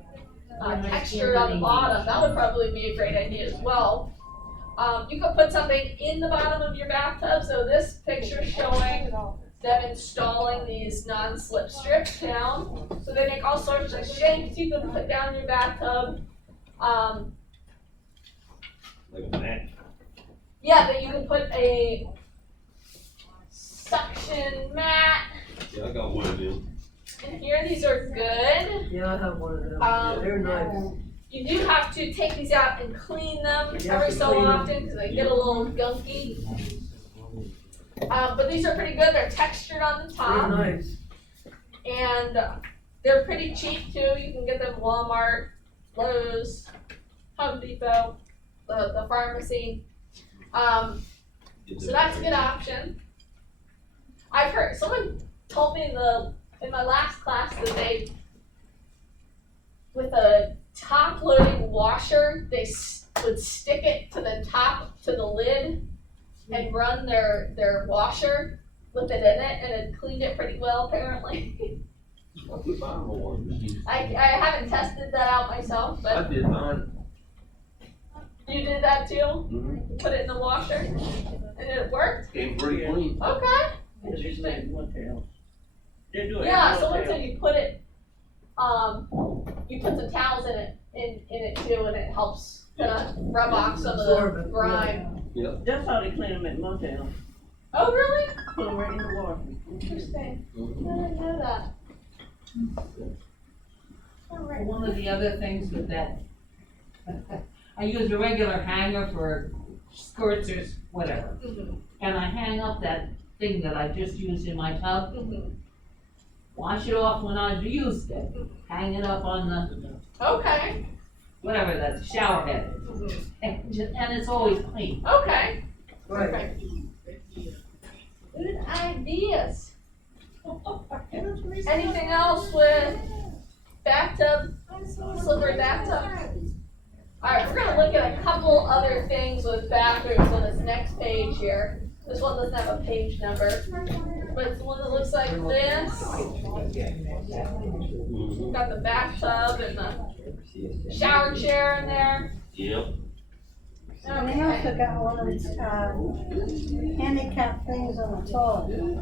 textured on the bottom. That would probably be a great idea as well. You could put something in the bottom of your bathtub. So this picture showing them installing these non-slip strips down. So they make all sorts of shapes you can put down in your bathtub. Like a mat. Yeah, that you can put a suction mat Yeah, I got one of them. in here. These are good. Yeah, I have one of them. Um, They're nice. You do have to take these out and clean them You have every to so clean 'em. often because they get a little gunky. But these are pretty good. They're textured on the They're top nice. and they're pretty cheap too. You can get them at Walmart, Lowe's, Home Depot, the pharmacy. So that's a good option. I've heard someone told me in my last class that they, with a top loading washer, they would stick it to the top, to the lid, and run their washer with it in it, and it cleaned it pretty well apparently. I put mine on the washing machine. I haven't tested that out myself, I but did mine. you did that too? Mm-hmm. Put it in the washer, and it worked? Came pretty clean. Okay. Interesting. They do it. Yeah, in someone motel. said you put it, you put some towels in it too, and it helps rub off some of Absorb the it, grime. That's how they clean them at motel. Oh, really? Put them right in the water. Interesting. I Mhm. didn't know that. Alright. One of the other things with that, I use a regular hanger for skirts or whatever. Mhm, And I hang up that thing that I just used in my tub, mhm. wash it off when I've used it, hang it up on the, Okay. whatever that shower head is. Mhm. And it's always clean. Okay. Right. Perfect. Good ideas. Anything else with bathtub, slippery bathtub? Alright, we're gonna look at a couple other things with bathrooms on this next page here. This one doesn't have a page number, but it's the one that looks like this. Mhm. Got the bathtub and the shower chair in there. Yep. And they also got one of these, handicap things on the toilet.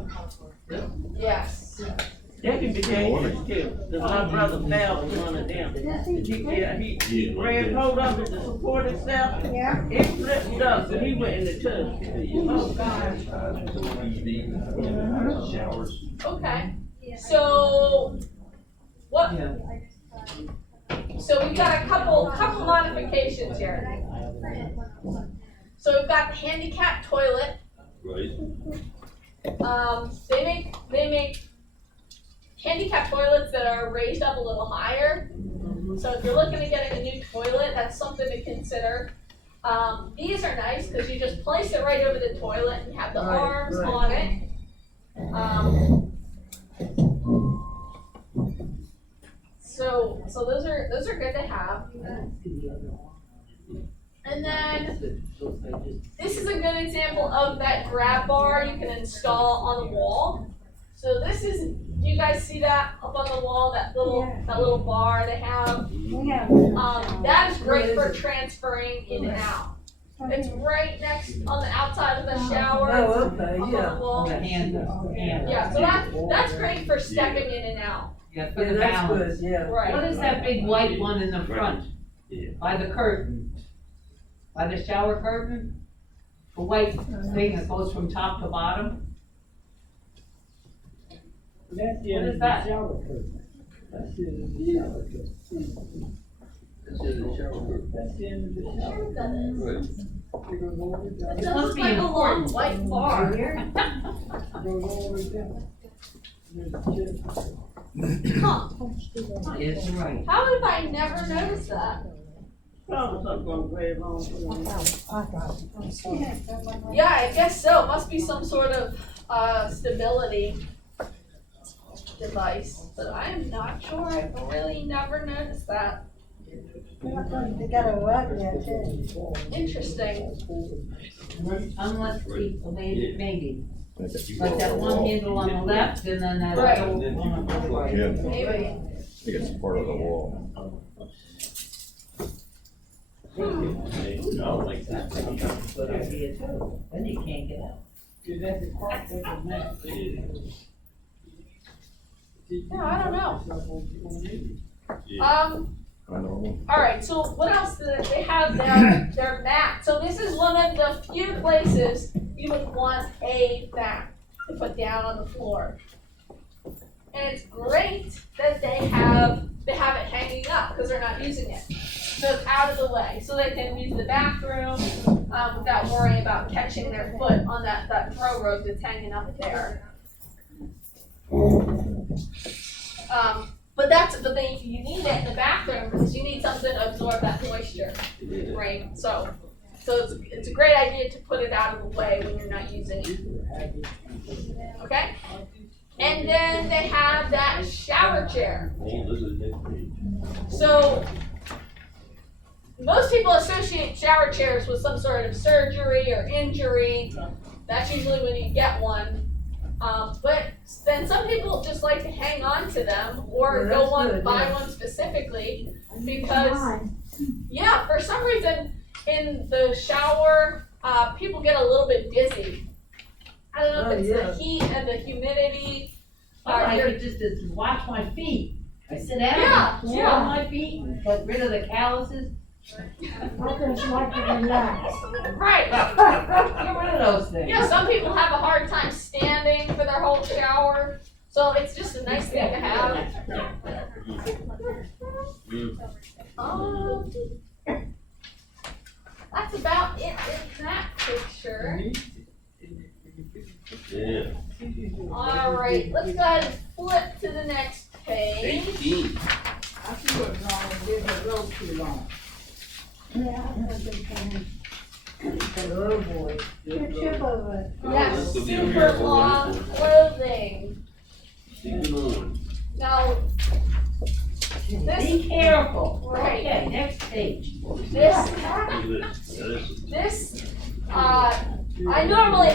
Yes. They can be dangerous too, cause my brother fell in one of them. Yes, he- He ran, hold up to support himself, Yeah. it flipped up, and he went in the tub. Oh, God. Showers. Okay. So, what? So we've got a couple modifications here. So we've got the handicap toilet. Right. They make handicap toilets that are raised up a little higher. So if you're looking at getting a new toilet, that's something to consider. These are nice because you just place it right over the toilet and have the Right, arms right. on it. So those are good to have. And then this is a good example of that grab bar you can install on the wall. So this is, do you guys see that up on the wall, that little bar they have? Yeah. That is great for transferring in and out. It's right next on the outside of the shower. Oh, Up okay, on yeah. the wall. The handle. Yeah, so that's great for stepping in and out. Yeah, for Yeah, the that's balance. good, yeah. Right. What is that big white one in the front? Yeah. By the curtain? By the shower curtain? The white thing that goes from top to bottom? That's What is that? shower curtain. That's the shower curtain. That's in the shower. That's the end of the show. That is. It goes all the way down. It It does must look be like a long important. white bar. It goes all the way down. There's a chip. Huh, Yes, right. how have I never noticed that? Probably something gonna grab on to them. Yeah, I guess so. Must be some sort of stability device, but I am not sure. I've really never noticed that. They got a rug there too. Interesting. Unless we, maybe, like that one handle on the left and then that Right. other one on the right. Yeah, Maybe. I think it's part of the wall. No, like that. Good idea too. Then you can't get out. Is that the part that was next? Yeah, I don't know. Yeah. I know. All right. So what else do they have? Their mat. So this is one of the few places you would want a mat to put down on the floor. And it's great that they have it hanging up because they're not using it. So it's out of the way, so they can use the bathroom without worrying about catching their foot on that throw rope that's hanging up there. But then you need it in the bathroom because you need something to absorb that moisture, right? So it's a great idea to put it out of the way when you're not using it. Okay? And then they have that shower chair. Oh, this is next page. So most people associate shower chairs with some sort of surgery or injury. That's usually when you get one. But then some people just like to hang on to them or Yeah, go that's on good, buy yeah. one specifically because yeah, for some reason in the shower, people get a little bit dizzy. I don't know if it's the heat and the humidity. I like it just to watch my feet. I sit down, Yeah, and yeah. on my feet, get rid of the calluses. I just like to relax. Right. Get rid of those things. Yeah, some people have a hard time standing for their whole shower, so it's just a nice thing to have. That's about it in that picture. Yeah. All right, let's go ahead and flip to the next page. 18. I see what's wrong with this, it goes too long. Oh, boy. You trip over it. Yes, This will be a super miracle long running for clothing. Keep it on. Now, this, Be careful. Right. Okay, next page. this, Look at this. this, I normally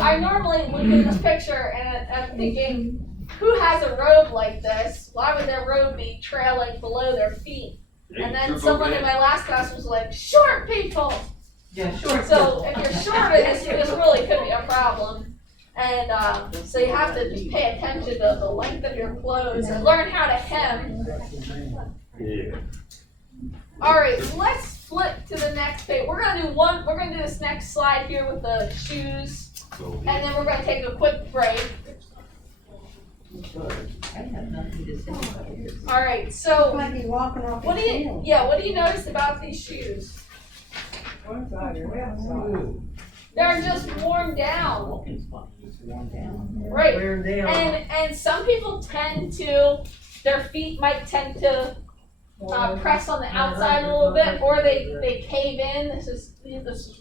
look at this picture and I'm thinking, who has a robe like this? Why would their robe be trailing below their feet? And then someone in my last class was like, short people. Yeah, sure. So if you're shorter, this really could be a problem. And so you have to just pay attention to the length of your clothes and learn how to hem. Yeah. All right, so let's flip to the next page. We're gonna do this next slide here with the shoes, and then we're gonna take a quick break. I have nothing to say about this. All right, so Might be walking off what the do you field. what do you notice about these shoes? One side or left side. They're just worn down, Walking spot is worn down. right? Wear them down. And some people tend to, their feet might tend to press on the outside a little bit, or they cave in. This is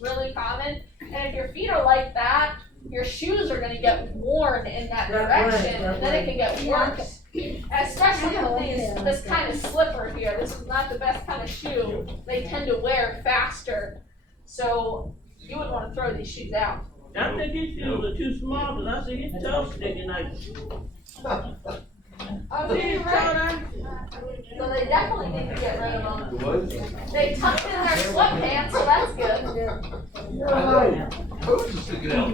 really common. And if your feet are like that, your shoes are going to get worn in that direction, and then it can get worse. Especially with this kind of slipper here. This is not the best kind of shoe. They tend to wear faster, so you would want to throw these shoes out. I think his shoes are too small, but I see his toes sticking out. Okay, right. So they definitely need to get rid of them. What? They tucked in their sweatpants, so that's good. Toes are sticking out.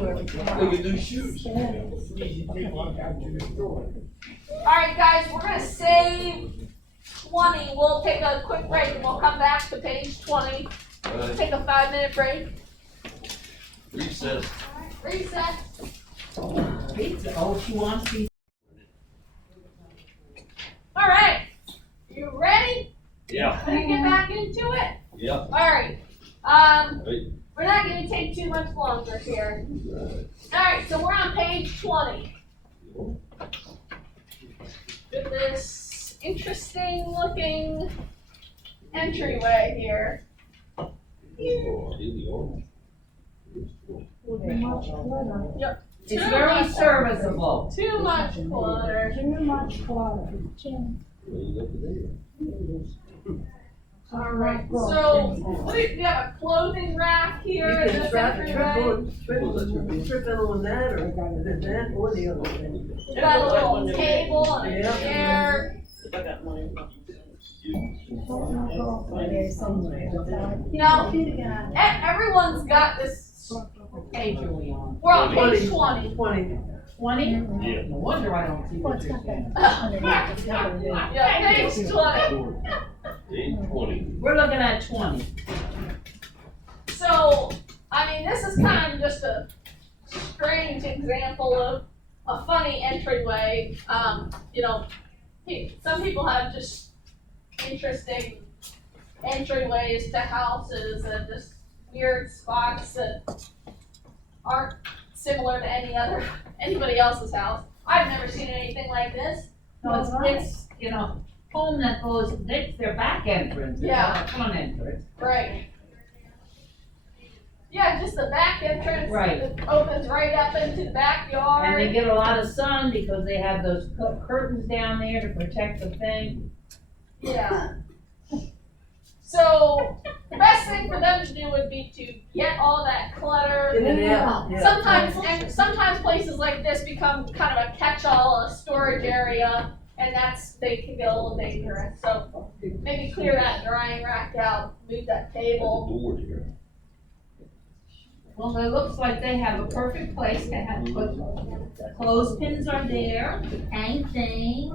Look at new shoes. Alright guys, we're gonna save 20. We'll take a quick break and we'll come back to page 20. Take a 5-minute break. Recess. Reset. Pizza, oh, she wants pizza. Alright. You ready? Yep. Yeah. Can we get back into it? Yeah. Alright, Right. we're not gonna take too much longer here. Alright, so we're on page 20. With this interesting looking entryway here. It's very serviceable. Too much clutter. Too much clutter. Alright, so we have a clothing rack here in this entryway. Tripping on that, or that, or the other thing. We got a little table and a chair. If I got money. Now, everyone's got this. What page are we on? We're on page 20. 20. 20? Yeah. No wonder I don't see what you're saying. Yeah, page 20. Page 20. We're looking at 20. So, I mean, this is kind of just a strange example of a funny entryway. You know, some people have just interesting entryways to houses and just weird spots that aren't similar to anybody else's house. I've never seen anything like this. No, it's, you know, home that goes, that's their back entrance, it's Yeah. not a front entrance. Right. Yeah, just the back entrance. Right. That opens right up into the backyard. And they get a lot of sun because they have those curtains down there to protect the thing. Yeah. So the best thing for them to do would be to get all that clutter. In and out, yeah. Sometimes places like this become kind of a catch-all, a storage area, and they can get a little dangerous. So maybe clear that drying rack out, move that table. Door here. Well, it looks like they have a perfect place to have, put, clothespins are there, hang things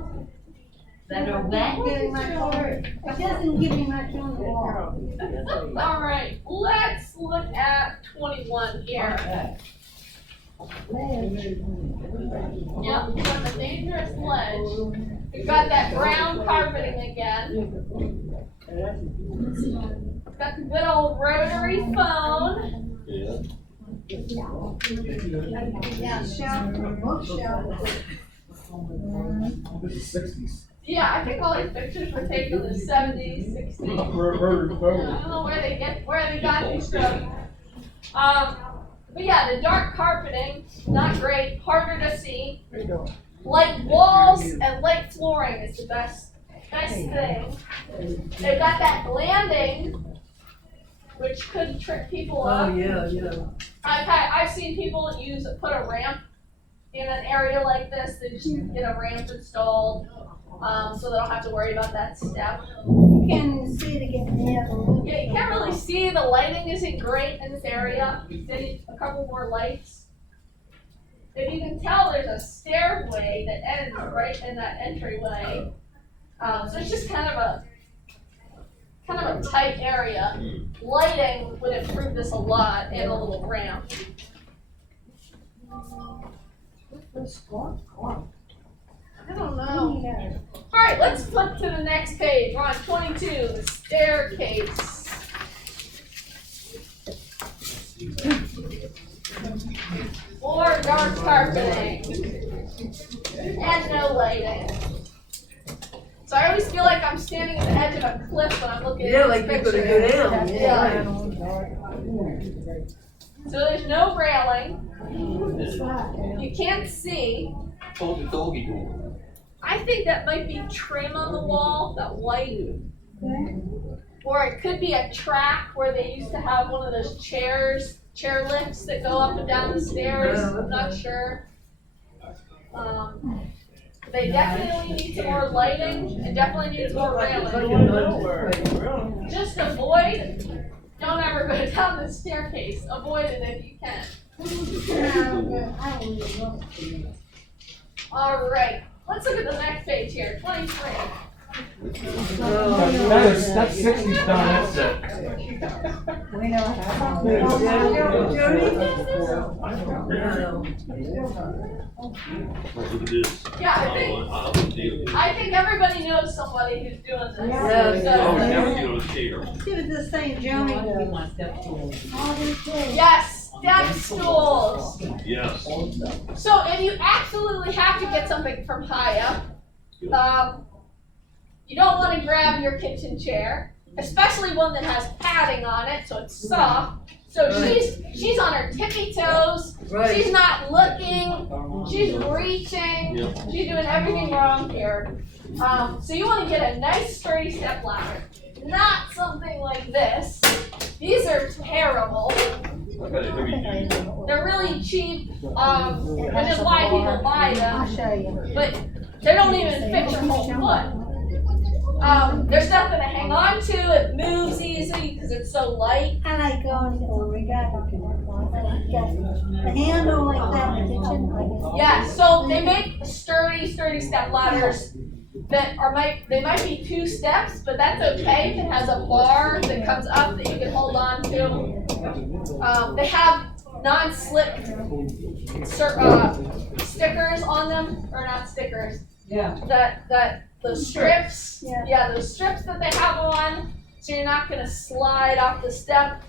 that are wet. It doesn't give me much on the wall. All right, let's look at 21 here. Okay. Yep, we have a dangerous ledge. We've got that brown carpeting again. Got the good old rotary phone. Yeah. Yeah, shelf, bookshelf. This is 60s. Yeah, I think all these pictures were taken in the 70s, 60s. I don't know where they got these from. But yeah, the dark carpeting, not great, harder to see. Light walls and light flooring is the best thing. They've got that landing, which could trip people up. Oh, yeah. I've seen people put a ramp in an area like this. They just get a ramp installed, so they don't have to worry about that step. You can't even see to get in there. Yeah, you can't really see. The lighting isn't great in this area. They need a couple more lights. If you can tell, there's a stairway that ends right in that entryway. So it's just kind of a tight area. Lighting would improve this a lot, and a little ramp. I don't know. All right, let's flip to the next page. We're on 22, the staircase. Or dark carpeting. And no lighting. So I always feel like I'm standing at the edge of a cliff when I'm looking Yeah, at like this you're picture. gonna go down. Yeah. Right. So there's no railing. You can't see. Oh, the doggy door. I think that might be trim on the wall, that white. Or it could be a track where they used to have one of those chair lifts that go up and down the stairs. I'm not sure. They definitely need some more lighting and definitely need some more railing. Just avoid, don't ever go down the staircase. Avoid it if you can. All right, let's look at the next page here, 23. That's 60 pounds, that's it. We know how. Look at this. Yeah, I think everybody knows somebody who's doing this. Oh, So- never get on a chair. She was just saying, Joni does. My stepstool. All these things. Yes, step stools. Yes. So if you absolutely have to get something from Haya, you don't want to grab your kitchen chair, especially one that has padding on it, so it's soft. So she's on her tippy toes. She's not looking. She's reaching. Yep. She's doing everything wrong here. So you want to get a nice sturdy step ladder, not something like this. These are terrible. They're really cheap, which is why people buy I'll them. show you. But they don't even fit your whole foot. There's nothing to hang on to. It moves easy because it's so light. I like going to the regatta. The handle like that in the kitchen. I guess. Yeah, so they make sturdy step ladders that they might be 2 steps, but that's okay if it has a bar that comes up that you can hold on to. They have non-slip stickers on them, or not stickers. Yeah. Those strips. Yeah. Those strips that they have on, so you're not gonna slide off the step.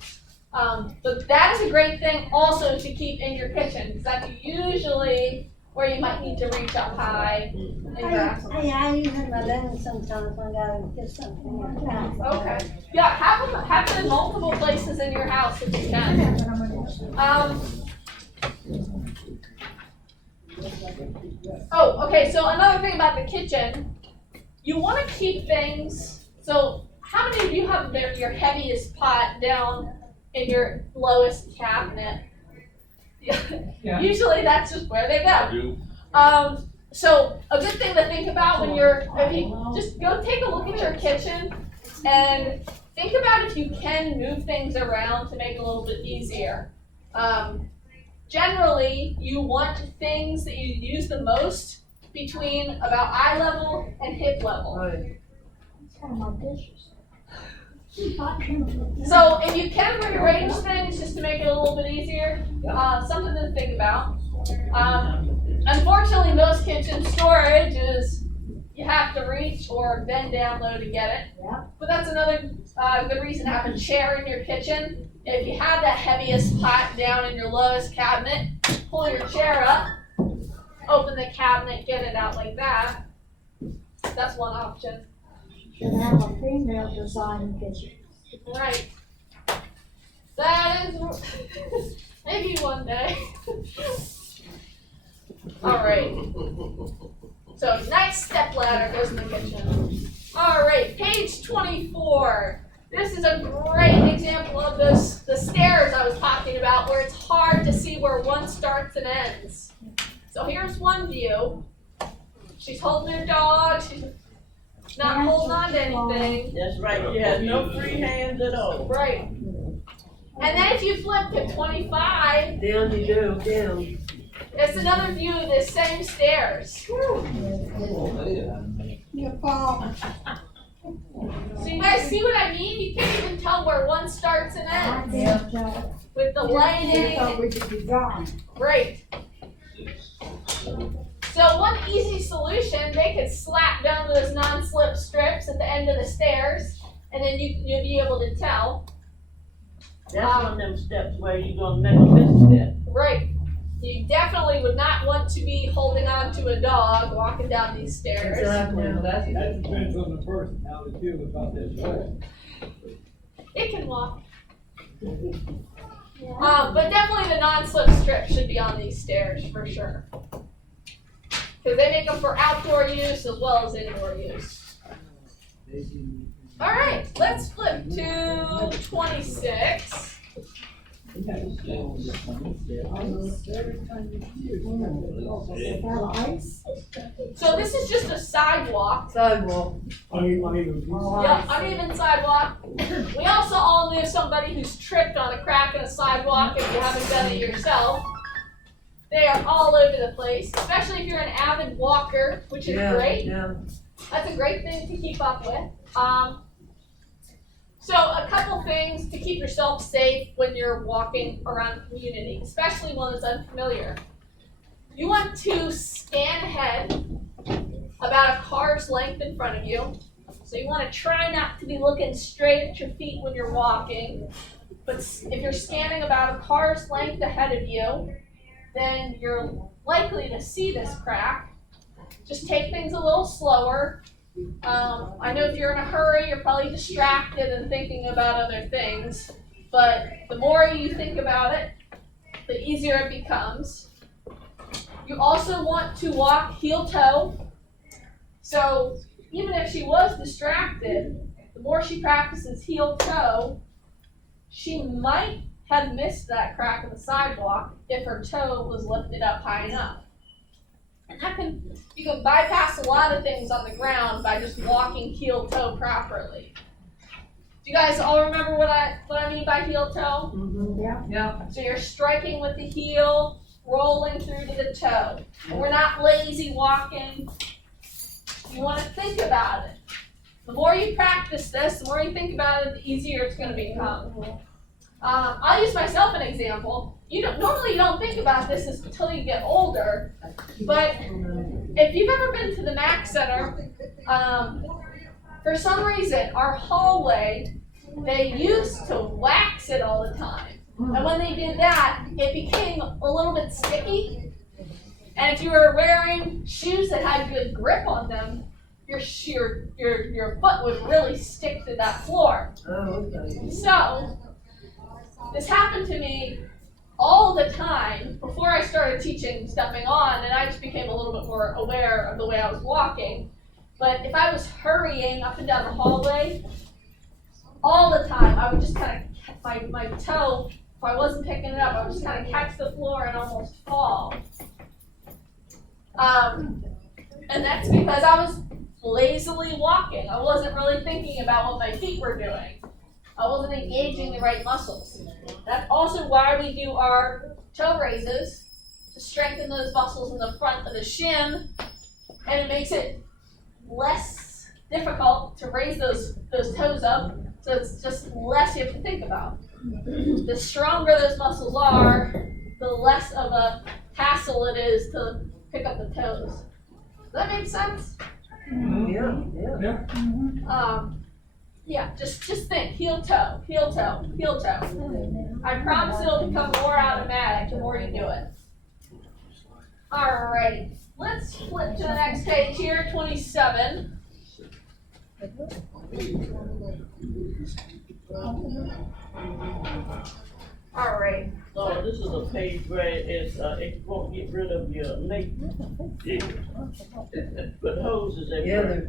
But that is a great thing also to keep in your kitchen, because that's usually where you might need to reach up high and grab something. I use it in my living sometimes when I gotta get something like that. Okay. Yeah, have them in multiple places in your house if you can. Oh, okay, so another thing about the kitchen, you want to keep things, so how many of you have your heaviest pot down in your lowest cabinet? Yeah. Usually that's just where they I go. do. So a good thing to think about when if you just go take a look at your kitchen and think about if you can move things around to make it a little bit easier. Generally, you want things that you use the most between about eye level and hip level. So if you can rearrange things just to make it a little bit easier, something to think about. Unfortunately, most kitchen storage is you have to reach or bend down low to get it. But that's another good reason to have a chair in your kitchen. If you have that heaviest pot down in your lowest cabinet, pull your chair up, open the cabinet, get it out like that. That's one option. Should have a female design kitchen. Right. That is maybe one day. All right. So nice step ladder goes in the kitchen. All right, page 24. This is a great example of the stairs I was talking about, where it's hard to see where one starts and ends. So here's one view. She's holding her dog. She's not holding on to anything. That's right, she has no free hands at all. Right. And then if you flip to 25, Down you go, down. it's another view of the same stairs. You fall. So you guys see what I mean? You can't even tell where one starts and ends with the lighting. we could be gone. Right. So one easy solution, they could slap down those non-slip strips at the end of the stairs, and then you'll be able to tell. That's one of them steps where you're gonna make a misstep. Right. You definitely would not want to be holding on to a dog walking down these stairs. No, that's That depends on the person, how they feel about this. It can walk. But definitely the non-slip strip should be on these stairs for sure. Because they make them for outdoor use as well as indoor use. All right, let's flip to 26. So this is just a sidewalk. Sidewalk. Yeah, uneven sidewalk. We also all knew somebody who's tripped on a crack in a sidewalk if you haven't done it yourself. They are all over the place, especially if you're an avid walker, which is great. Yeah. That's a great thing to keep up with. So a couple things to keep yourself safe when you're walking around the community, especially one that's unfamiliar. You want to scan ahead about a car's length in front of you. So you want to try not to be looking straight at your feet when you're walking. But if you're scanning about a car's length ahead of you, then you're likely to see this crack. Just take things a little slower. I know if you're in a hurry, you're probably distracted and thinking about other things. But the more you think about it, the easier it becomes. You also want to walk heel-toe. So even if she was distracted, the more she practices heel-toe, she might have missed that crack in the sidewalk if her toe was lifted up high enough. And you can bypass a lot of things on the ground by just walking heel-toe properly. Do you guys all remember what I mean by heel-toe? Yeah. So you're striking with the heel, rolling through to the toe. And we're not lazy walking. You want to think about it. The more you practice this, the more you think about it, the easier it's going to become. I'll use myself an example. Normally you don't think about this until you get older, but if you've ever been to the Mac Center, for some reason our hallway, they used to wax it all the time. And when they did that, it became a little bit sticky. And if you were wearing shoes that had good grip on them, your foot would really stick to that floor. So this happened to me all the time before I started teaching stepping on, and I just became a little bit more aware of the way I was walking. But if I was hurrying up and down the hallway, all the time, I would just kind of, my toe, if I wasn't picking it up, I would just kind of catch the floor and almost fall. And that's because I was lazily walking. I wasn't really thinking about what my feet were doing. I wasn't engaging the right muscles. That's also why we do our toe raises, to strengthen those muscles in the front of the shin, and it makes it less difficult to raise those toes up, so it's just less you have to think about. The stronger those muscles are, the less of a hassle it is to pick up the toes. Does that make sense? Yeah, just think, heel toe, heel toe, heel toe. I promise it'll become more automatic the more you do it. Alright, let's flip to the next page here, 27. Alright. So this is a page where it won't get rid of your lake. Put hoses everywhere.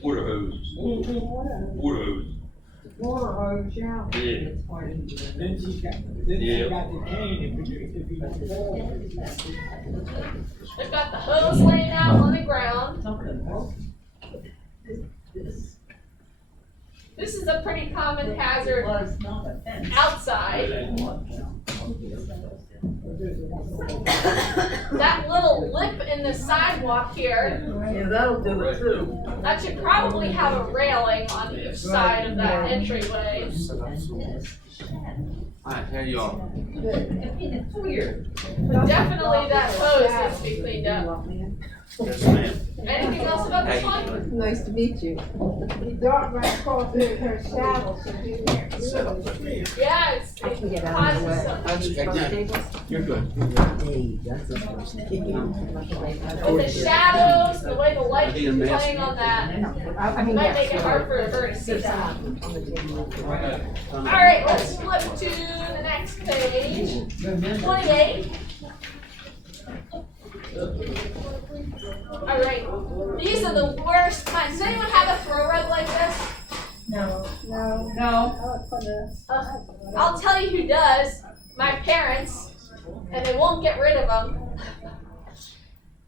Water hoses. Water hoses. Water hose, yeah. Yeah. Then she got the cane if you They've got the hose laying out on the ground. This is a pretty common hazard outside. That little lip in the sidewalk here, Yeah, that'll do it too. that should probably have a railing on each side of that entryway. Alright, how y'all? It's weird. Definitely that hose needs to be cleaned up. Yes, ma'am. Anything else about this one? Nice to meet you. The dark right across there, her saddle, so you can't. Yeah, it causes some. You're good. With the shadows, the way the light is playing on that, it might make it hard for her to see that. Alright, let's flip to the next page. 28. Alright, these are the worst times. Does anyone have a throw rug like this? No. I'll tell you who does. My parents, and they won't get rid of them.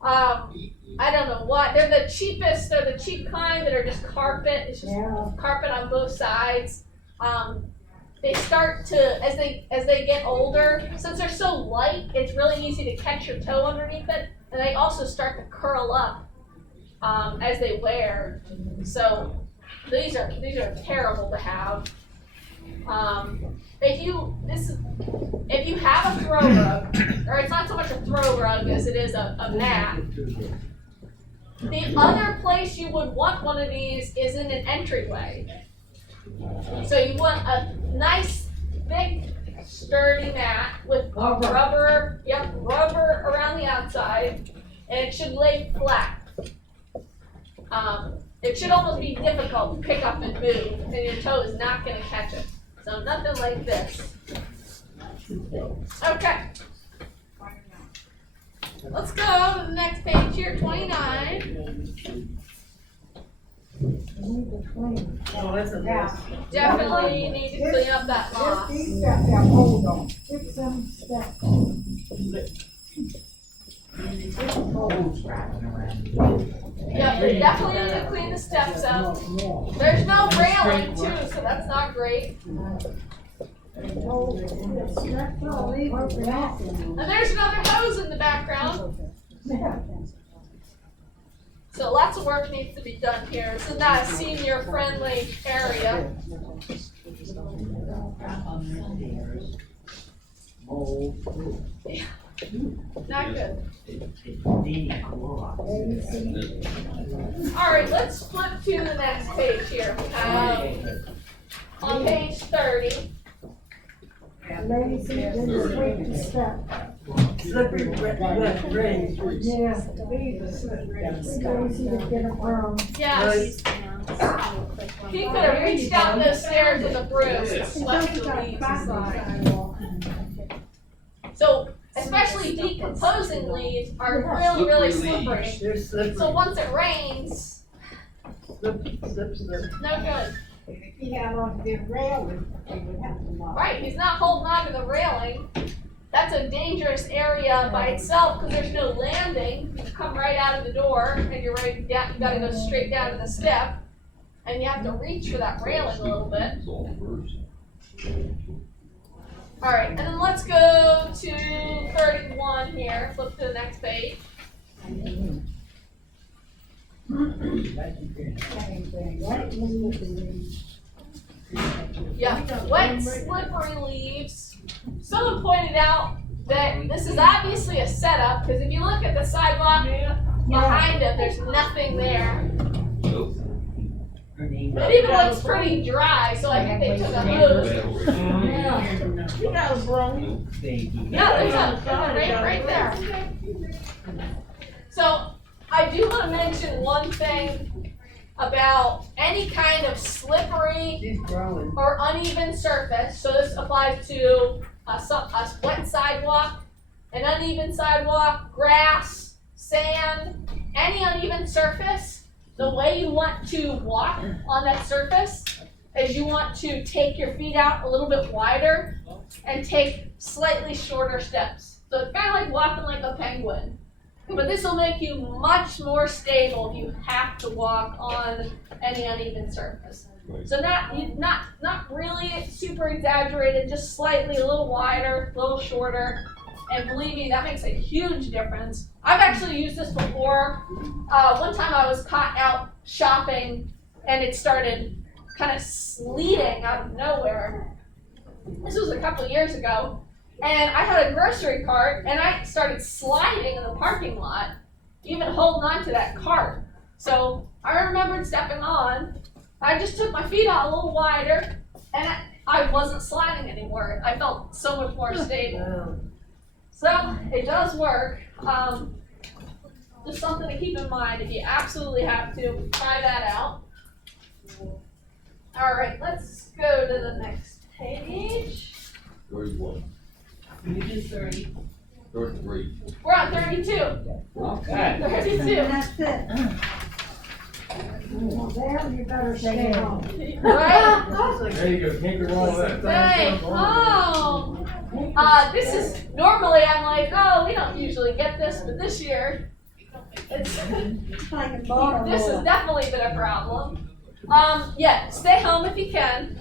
I don't know what. They're the cheapest. They're the cheap kind that are just carpet. It's just carpet on both sides. They start to, as they get older, since they're so light, it's really easy to catch your toe underneath it, and they also start to curl up. as they wear. So these are terrible to have. If you have a throw rug, or it's not so much a throw rug as it is a mat, the other place you would want one of these is in an entryway. So you want a nice, thick, sturdy mat with rubber around the outside, and it should lay flat. It should almost be difficult to pick up and move, and your toe is not gonna catch it. So nothing like this. Okay. Let's go to the next page here, 29. Oh, that's a mess. Definitely need to clean up that Just moss. these steps, yeah, hold on. Fix them steps. Yeah, they definitely need to clean the steps up. There's no railing too, so that's not great. Hold it. Steps, I'll leave it for that. And there's another hose in the background. So lots of work needs to be done here. This is not a senior friendly area. Not good. Alright, let's flip to the next page here. On page 30. Ladies, just wait to step. Slippery, wet, rain. Yeah. These are slippery. It's easy to get around. Yes. He could have reached out those stairs with a broom and swept the leaves aside. So, especially decomposing leaves are really, really slippery. They're slippery. So once it rains, Slip. no good. If he had on the railing, they would have to knock. Right, he's not holding on to the railing. That's a dangerous area by itself because there's no landing. You come right out of the door and you're right down, you gotta go straight down to the step. And you have to reach for that railing a little bit. Alright, and then let's go to 31 here, flip to the next page. Yeah, wet, slippery leaves. Someone pointed out that this is obviously a setup, because if you look at the sidewalk behind it, there's nothing there. It even looks pretty dry, so I think they took a hose. You got a broom. Yeah, there's a right there. So I do want to mention one thing about any kind of slippery She's growing. or uneven surface. So this applies to a wet sidewalk, an uneven sidewalk, grass, sand, any uneven surface. The way you want to walk on that surface is you want to take your feet out a little bit wider and take slightly shorter steps. So it's kind of like walking like a penguin. But this will make you much more stable if you have to walk on any uneven surface. So not really super exaggerated, just slightly a little wider, a little shorter. And believe me, that makes a huge difference. I've actually used this before. One time I was caught out shopping and it started kind of sleeting out of nowhere. This was a couple of years ago. And I had a grocery cart and I started sliding in the parking lot, even holding on to that cart. So I remembered stepping on. I just took my feet out a little wider and I wasn't sliding anymore. I felt so much more stable. So it does work. Just something to keep in mind if you absolutely have to, try that out. All right, let's go to the next page. 31. You do 30. 33. We're on 32. Okay. 32. That's it. Well, there, you better stay home. Right? There you go, can't go wrong with that. Stay home. This is, normally I'm like, oh, we don't usually get this, but this year, it's, Like a bottle. this has definitely been a problem. Yeah, stay home if you can.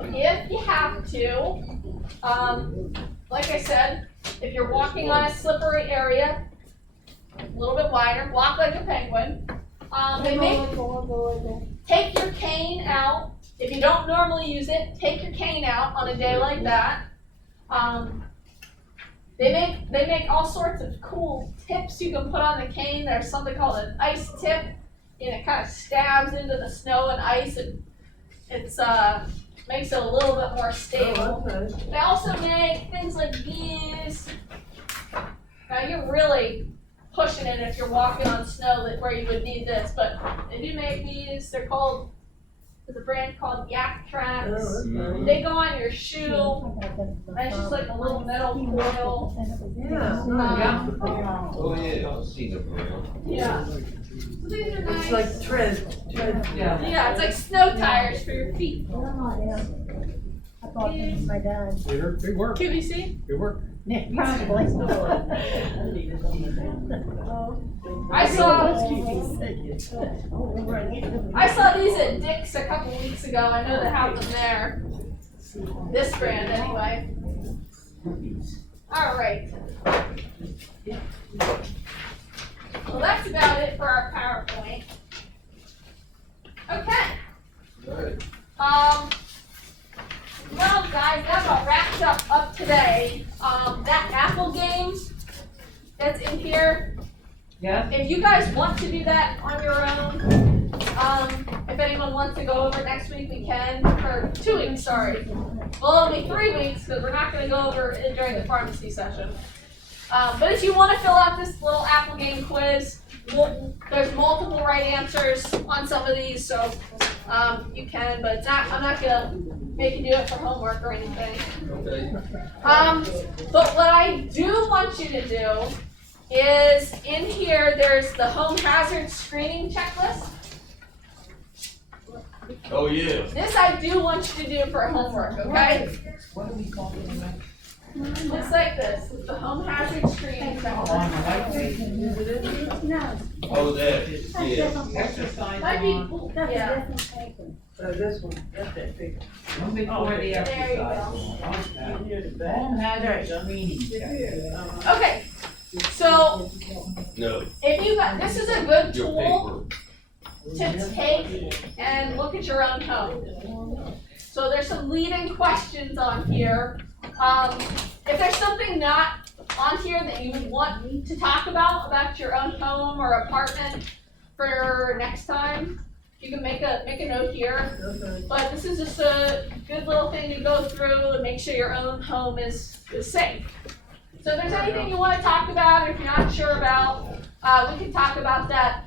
If you have to, like I said, if you're walking on a slippery area, a little bit wider, walk like a penguin. They make, take your cane out. If you don't normally use it, take your cane out on a day like that. They make all sorts of cool tips you can put on the cane. There's something called an ice tip, and it kind of stabs into the snow and ice, and it's makes it a little bit more stable. They also make things like these. Now you're really pushing it if you're walking on snow where you would need this, but they do make these. They're called, there's a brand called Yak Tracks. They go on your shoe, and it's just like a little metal coil. Oh, yeah, I've seen them around. Yeah. So these are nice. It's like tread. Yeah. Yeah, it's like snow tires for your feet. I bought them for my dad. They work. QVC? They work. Probably. I saw these at Dick's a couple weeks ago. I know they have them there. This brand anyway. All right. Well, that's about it for our PowerPoint. Okay. Well, guys, that about wraps up today. That Apple game that's in here. Yeah. If you guys want to do that on your own, if anyone wants to go over next week, we can. Or 2 weeks, sorry. Well, it'll be 3 weeks because we're not going to go over it during the pharmacy session. But if you want to fill out this little Apple game quiz, there's multiple right answers on some of these, so you can. But it's not, I'm not going to make you do it for homework or anything. Okay. But what I do want you to do is in here, there's the home hazard screening checklist. Oh, yeah. This I do want you to do for homework, okay? What are we talking about? Looks like this, it's the home hazard screening checklist. On the white page? No, Oh, that, that's yeah. different. Exercise Might be, on, That's a yeah, different paper. This one, that's that big. one before the there you exercise. go. Near the back. Home hazard screening check. Okay, so No, if you got, this is a good your tool paper. to take and look at your own home. So there's some leading questions on here. If there's something not on here that you would want to talk about your own home or apartment for next time, you can make a note here. But this is just a good little thing to go through and make sure your own home is safe. So if there's anything you want to talk about, or if you're not sure about, we can talk about that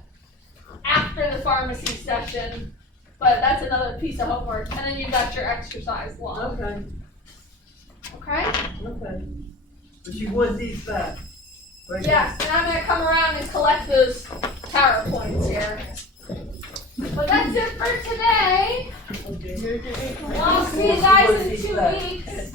after the pharmacy session. But that's another piece of homework. And then you've got your exercise log. Okay, Okay? okay. But you want these back? Right? Yes, and I'm gonna come around and collect those PowerPoints here. But that's it for today. Okay. Well, I'll see you guys in 2 weeks. weeks.